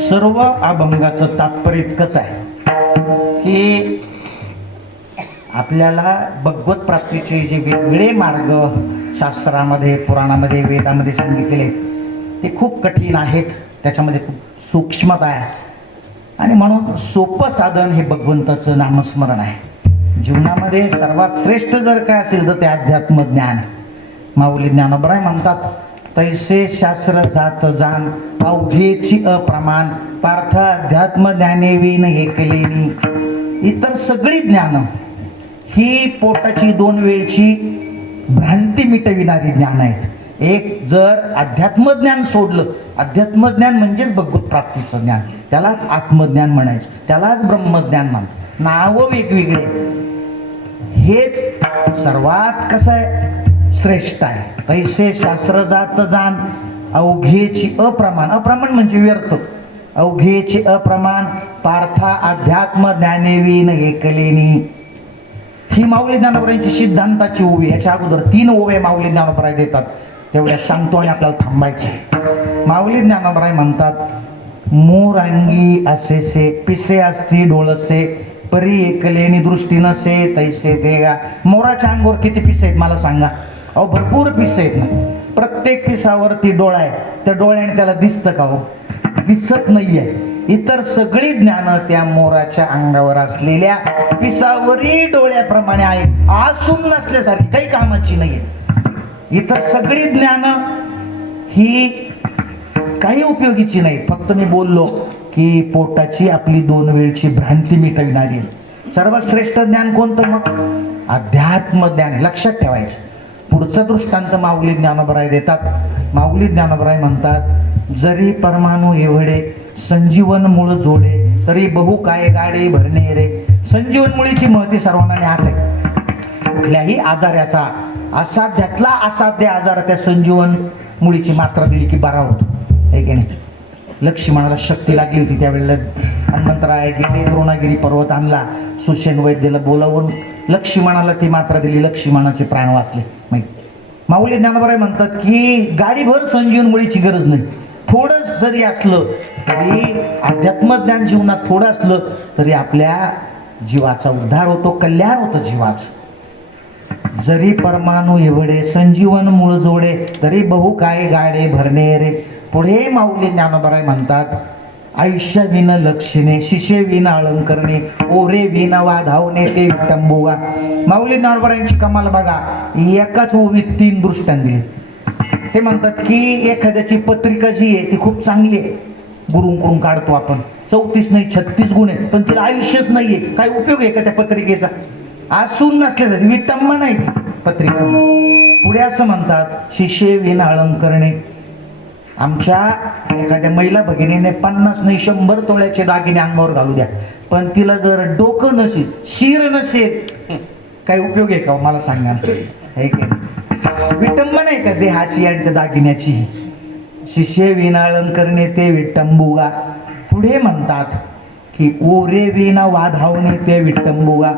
सर्व अभंगाचं तात्पर्य इतकंच आहे की आपल्याला भगवत प्राप्तीचे जे वेगवेगळे मार्ग शास्त्रामध्ये, पुराणामध्ये, वेदामध्ये सांगितलेले ते खूप कठीण आहेत, त्याच्यामध्ये खूप सूक्ष्मता आहे. आणि म्हणून सोपं साधन हे भगवंताचं नामस्मरण आहे. जीवनामध्ये सर्वात श्रेष्ठ जर काय असेल तर ते अध्यात्म ज्ञान. माऊली ज्ञानोबराय म्हणतात, तैसे शास्त्र जात जाण अवघेची अप्रमाण पार्थ अध्यात्म ज्ञाने विन एकलेनी. इतर सगळी ज्ञान ही पोटाची 2 वेळची भ्रांती मिटविणारी ज्ञान आहेत. एक जर अध्यात्मज्ञान सोडलं, अध्यात्मज्ञान म्हणजेच भगवत प्राप्तीचं ज्ञान, त्यालाच आत्मज्ञान म्हणायचं, त्यालाच ब्रह्मज्ञान म्हणायचं. नावं वेगवेगळे, हेच सर्वात कसं आहे श्रेष्ठ आहे. तैसे शास्त्र जात जाण अवघेची अप्रमाण. अप्रमाण म्हणजे व्यर्थ. अवघेची अप्रमाण पार्था अध्यात्म ज्ञानेवीन एकलेनी. ही माऊली ज्ञानोबरायांची सिद्धांताची ओवी. याच्या अगोदर 3 ओव्या माऊली ज्ञानोबराय देतात, तेवढ्या सांगतो आणि आपल्याला थांबायचं आहे. माऊली ज्ञानोबराय म्हणतात, मोरांगी असेसे पिसे असती डोळसे परी एकलेनी दृष्टी नसे तैसे देगा. मोराच्या अंगावर किती पिसे आहेत मला सांगा? अहो भरपूर पिसे आहेत ना. प्रत्येक पिसावरती डोळा आहे, त्या डोळ्याने त्याला दिसतं का? हो दिसत नाहीये. इतर सगळी ज्ञान त्या मोराच्या अंगावर असलेल्या पिसावरी डोळ्याप्रमाणे आहेत, आसून नसल्यासारखी, काही कामाची नाहीये. इतर सगळी ज्ञान ही काही उपयोगीची नाही. फक्त मी बोललो की पोटाची आपली 2 वेळची भ्रांती मिटविणारी. सर्वात श्रेष्ठ ज्ञान कोणतं? मग अध्यात्म ज्ञान. लक्षात ठेवायचं. पुढचा दृष्टांत माऊली ज्ञानोबराय देतात. माऊली ज्ञानोबराय म्हणतात, जरी परमाणू एवढे संजीवन मूळ जोडे तरी बहु काय गाडे भरणे रे. संजीवन मुळीची महती सर्वांना ज्ञात आहे. कुठल्याही आजाराचा, असाध्यातला असाध्य आजार त्या संजीवन मुळीची मात्रा दिली की बरा होतो, आहे की नाही? लक्ष्मणाला शक्ती लागली होती, त्यावेळेला हनुमंतराय गेले, द्रोणागिरी पर्वत आणला, सुषेण वैद्यला बोलावून लक्ष्मणाला ती मात्रा दिली, लक्ष्मणाचे प्राण वाचले. माऊली ज्ञानोबराय म्हणतात की गाडीभर संजीवन मुळीची गरज नाही. थोडं जरी असलं तरी, अध्यात्मज्ञान जीवनात थोडं असलं तरी आपल्या जीवाचा उद्धार होतो, कल्याण होतं जीवाचं. जरी परमाणू एवढे संजीवन मूळ जोडे तरी बहु काय गाडे भरणे रे. पुढे माऊली ज्ञानोबराय म्हणतात, आयुष्य विन लक्षणे शिशे विन अलंकरणे ओरे विन वाधावणे ते विटंबुगा. माऊली ज्ञानोबरायांची कमाल बघा. एकाच ओवीत 3 दृष्टांत दिले. ते म्हणतात की एखाद्याची पत्रिका जी आहे ती खूप चांगली आहे, गुरुंकडून काढतो आपण, 34 नाही 36 गुण आहेत, पण तिला आयुष्यच नाहीये. काय उपयोग आहे का त्या पत्रिकेचा? आसून नसल्यासाठी विटंबना नाही पत्रिका. पुढे असं म्हणतात, शिशे विन अलंकरणे. आमच्या एखाद्या महिला भगिनीने 50 नाही 100 तोळ्याचे दागिने अंगावर घालू द्या, पण तिला जर डोकं नसेल, शिर नसेल, काय उपयोग आहे का? मला सांगा. आहे की विटंबना आहे त्या देहाची आणि त्या दागिन्याची. शिष्य विनाळन करणे ते विटंबुगा. पुढे म्हणतात की ओरे विन वाधावणे ते विटंबुगा.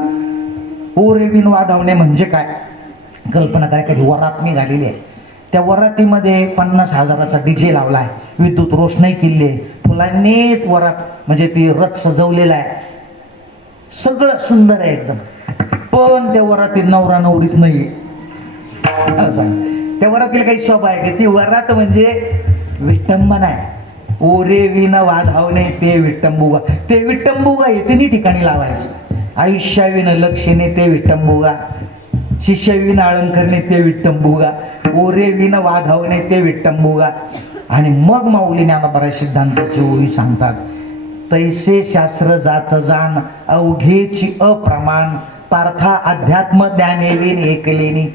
ओरे विन वाधावणे म्हणजे काय? कल्पना करा, कधी वरात निघालेली आहे, त्या वरातीमध्ये 50,000चा डीजे लावलाय, विद्युत रोषणाई केली आहे, फुलांनी वरात म्हणजे ती रथ सजवलेला आहे, सगळं सुंदर आहे एकदम. पण त्या वरातीत नवरा नवरीच नाही. त्या वरातील काही शोभा आहे की? ती वरात म्हणजे विटंबना आहे. ओरे विन वाधावणे ते विटंबुगा. ते विटंबुगा हे तिन्ही ठिकाणी लावायचं. आयुष्याविन लक्षणे ते विटंबुगा, शिष्यविन अलंकरणे ते विटंबुगा, ओरे विन वाधावणे ते विटंबुगा. आणि मग माऊली ज्ञानोबराय सिद्धांताची ओवी सांगतात, तैसे शास्त्र जात जाण अवघेची अप्रमाण पार्था अध्यात्म ज्ञानेवीन एकलेनी.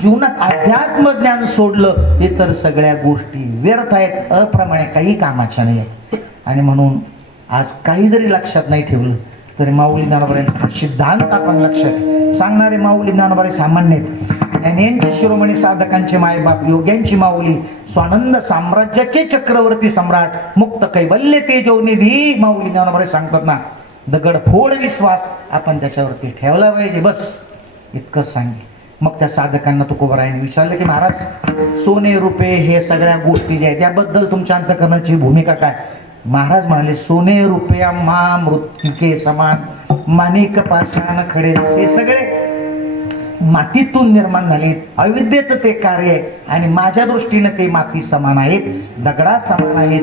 जीवनात अध्यात्म ज्ञान सोडलं इतर सगळ्या गोष्टी व्यर्थ आहेत, अप्रमाणे काही कामाच्या नाही आहेत. आणि म्हणून आज काही जरी लक्षात नाही ठेवलं तरी माऊली ज्ञानोबरायांचा सिद्धांत आपण लक्षात सांगणारे माऊली ज्ञानोबराय सामान्य आहेत. ज्ञानेंचे शिरोमणी साधकांचे मायबाप योग्यांची माऊली, स्वानंद साम्राज्याचे चक्रवर्ती सम्राट मुक्त कैवल्य तेजोनिधी माऊली ज्ञानोबराय सांगतात ना, दगडफोड विश्वास आपण त्याच्यावरती ठेवला पाहिजे. बस इतकंच सांगे. मग त्या साधकांना तुकोबरायाने विचारलं की महाराज, सोने रुपये हे सगळ्या गोष्टी ज्या आहेत त्याबद्दल तुमच्या अंतःकरणाची भूमिका काय? महाराज म्हणाले, सोने रुपया मा मृत्तिके समान माणिक पाषाण खडे जसे सगळे मातीतून निर्माण झालेत, अविद्येचं ते कार्य आहे आणि माझ्या दृष्टीने ते माती समान आहेत, दगडा समान आहेत.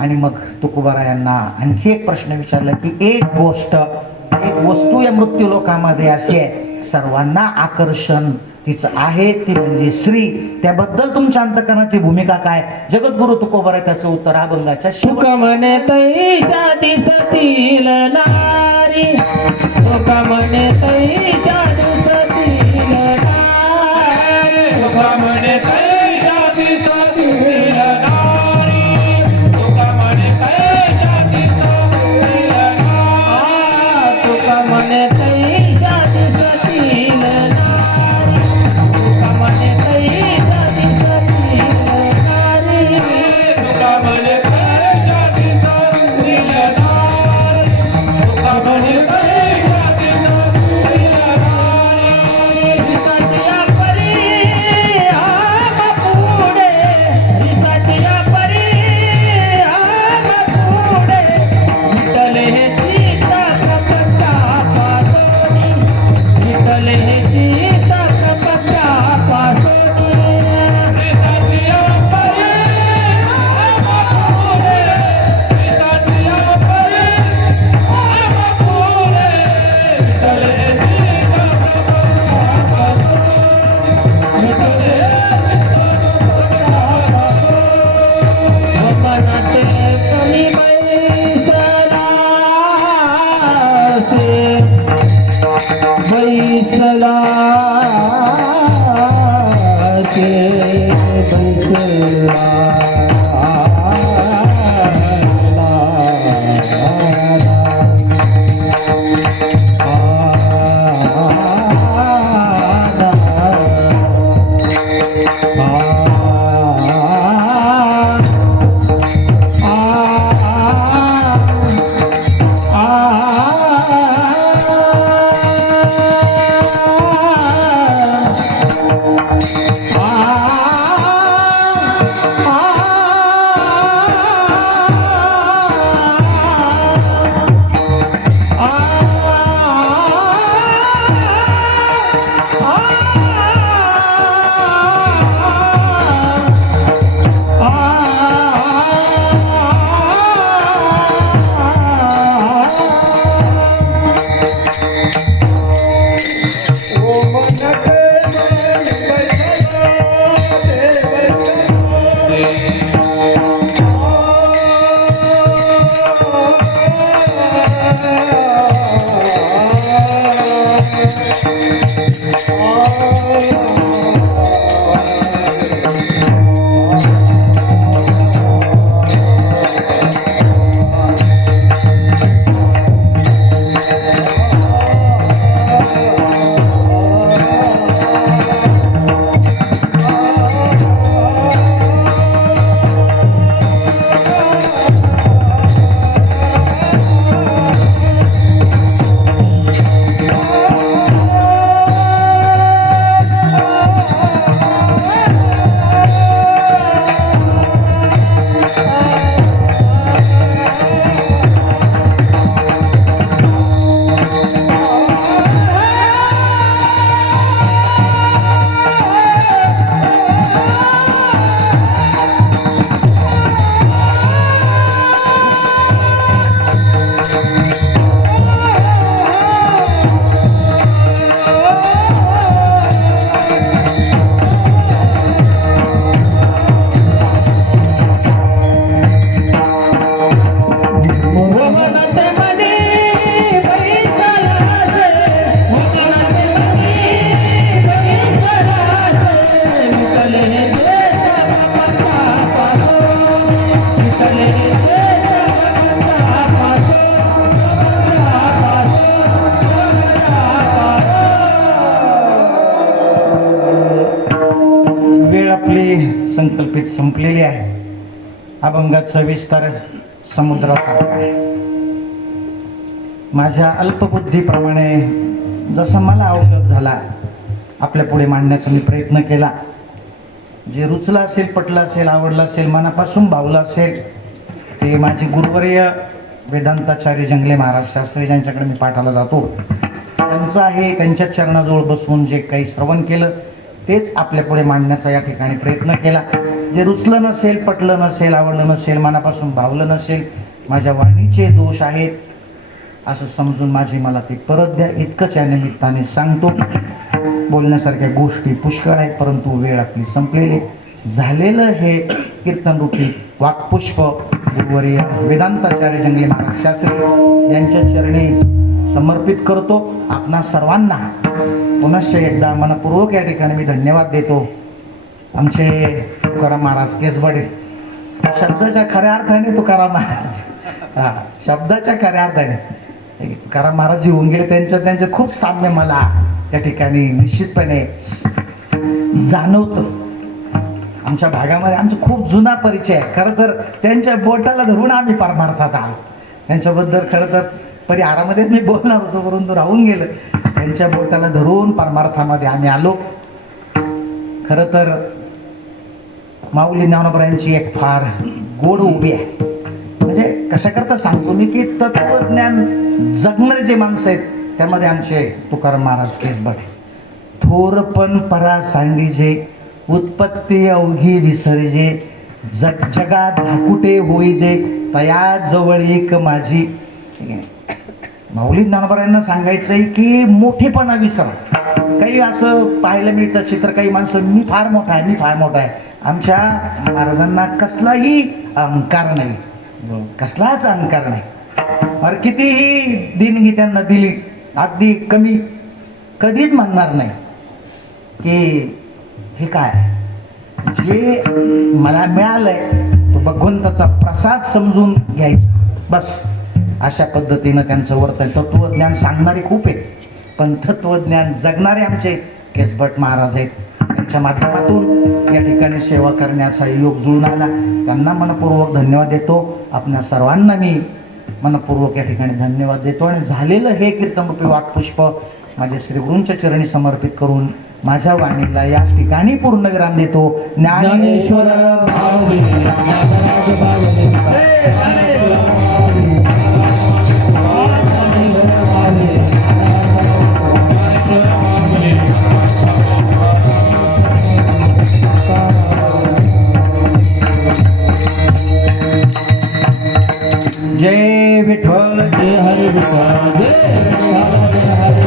आणि मग तुकोबारायांना आणखी एक प्रश्न विचारला की एक गोष्ट, एक वस्तू या मृत्यू लोकामध्ये अशी आहे सर्वांना आकर्षण तिचं आहे, ती म्हणजे स्त्री. त्याबद्दल तुमच्या अंतकरणाची भूमिका काय? जगद्गुरु तुकोबाराय त्याचं उत्तर अभंगाच्या तुका शेवट. म्हणे तैशा दिसतील नारी, तुका म्हणे तैशा दिसतील नारी, तुका म्हणे तैशा दिसतील नारी, तुका म्हणे तैशा दिसतील नारी, तुका म्हणे तैशा दिसतील नारी, तुका म्हणे तैशा दिसतील नारी, तुका म्हणे तैशा दिसतील नारी, तुका म्हणे तैशा दिसतील नारी. रिसाच्या परी आग पुढे, रिसाच्या परी आग पुढे, विठ्ठल हे सीता कपटा पासोनी, विठ्ठल हे सीता कपटा पासोनी. रिसाच्या परी आग पुढे, रिसाच्या परी आग पुढे, विठ्ठल हे सीता कपटा पासोनी, विठ्ठल हे मनाते कमी बैसला संकल्पित संपलेली आहे. अभंगाचा विस्तार समुद्रासारखा आहे. माझ्या अल्पबुद्धीप्रमाणे जसा मला अवगत झाला आपल्या पुढे मांडण्याचा मी प्रयत्न केला. जे रुचलं असेल, पटलं असेल, आवडलं असेल, मनापासून भावलं असेल ते माझे गुरुवर्य वेदांताचार्य जंगले महाराज शास्त्री ज्यांच्याकडे मी पाठाला जातो त्यांचं आहे, त्यांच्या चरणाजवळ बसून जे काही श्रवण केलं तेच आपल्या पुढे मांडण्याचा या ठिकाणी प्रयत्न केला. जे रुचलं नसेल, पटलं नसेल, आवडलं नसेल, मनापासून भावलं नसेल, माझ्या वाणीचे दोष आहेत असं समजून मला ते परत द्या, इतकंच या निमित्ताने सांगतो. बोलण्यासारख्या गोष्टी पुष्कळ आहेत, परंतु वेळ आपली संपलेली. झालेलं हे कीर्तनरूपी वाक्पुष्प गुरुवर्य वेदांताचार्य जंगले महाराज शास्त्री यांच्या चरणी समर्पित करतो. आपणा सर्वांना पुनश्च एकदा मनपूर्वक या ठिकाणी मी धन्यवाद देतो. आमचे तुकाराम महाराज केसबडे, शब्दाच्या खऱ्या अर्थाने तुकाराम महाराज, हा शब्दाच्या खऱ्या अर्थाने तुकाराम महाराज जे होऊन गेले त्यांचं खूप साम्य मला त्या ठिकाणी निश्चितपणे जाणवतं. आमच्या भागामध्ये आमचा खूप जुना परिचय आहे. खरं तर त्यांच्या बोटाला धरून आम्ही परमार्थात आलो. त्यांच्याबद्दल खरं तर परिहारामध्येच मी बोलणार होतो, परंतु राहून गेलं. त्यांच्या बोटाला धरून परमार्थामध्ये आम्ही आलो. खरं तर माऊली ज्ञानोबरायांची एक फार गोड उभी आहे. म्हणजे कशाकरता सांगतो मी की तत्वज्ञान जगणारे जे माणसं आहेत त्यामध्ये आमचे तुकाराम महाराज केसबडे, थोरपण परा सांडीजे, उत्पत्ती अवघी विसरजे, जगात धाकुटे होईजे, तया जवळ एक माझी. माऊली ज्ञानोबरायांना सांगायचं आहे की मोठेपणा विसरा. काही असं पाहायला मिळतं चित्र, काही माणसं मी फार मोठा आहे, मी फार मोठा आहे. आमच्या महाराजांना कसलाही अहंकार नाही, कसलाच अहंकार नाही. अरे कितीही देणगी त्यांना दिली, अगदी कमी, कधीच म्हणणार नाही की हे काय. जे मला मिळालंय तो भगवंताचा प्रसाद समजून घ्यायचा बस. अशा पद्धतीनं त्यांचं वर्तन. तत्वज्ञान सांगणारे खूप आहेत, पण तत्वज्ञान जगणारे आमचे केसभट महाराज आहेत. त्यांच्या माध्यमातून या ठिकाणी सेवा करण्याचा योग जुळून आला. त्यांना मनपूर्वक धन्यवाद देतो. आपल्या सर्वांना मी मनपूर्वक या ठिकाणी धन्यवाद देतो. आणि झालेलं हे कीर्तनरूपी वाक्पुष्प माझ्या श्री गुरूंच्या चरणी समर्पित करून माझ्या वाणीला या ठिकाणी पूर्णविराम देतो. ज्ञानेश्वर जय विठ्ठल, जय हरी विठ्ठल, जय हरी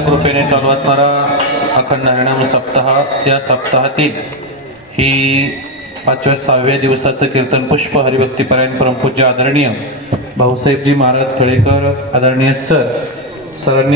कृपेने चालू असणारा अखंड हरिनाम सप्ताह, या सप्ताहातील ही 5व्या 6व्या दिवसाचं कीर्तन पुष्प हरिभक्तीपरायण परमपूज्य आदरणीय भाऊसाहेबजी महाराज खळेकर, आदरणीय सरांनी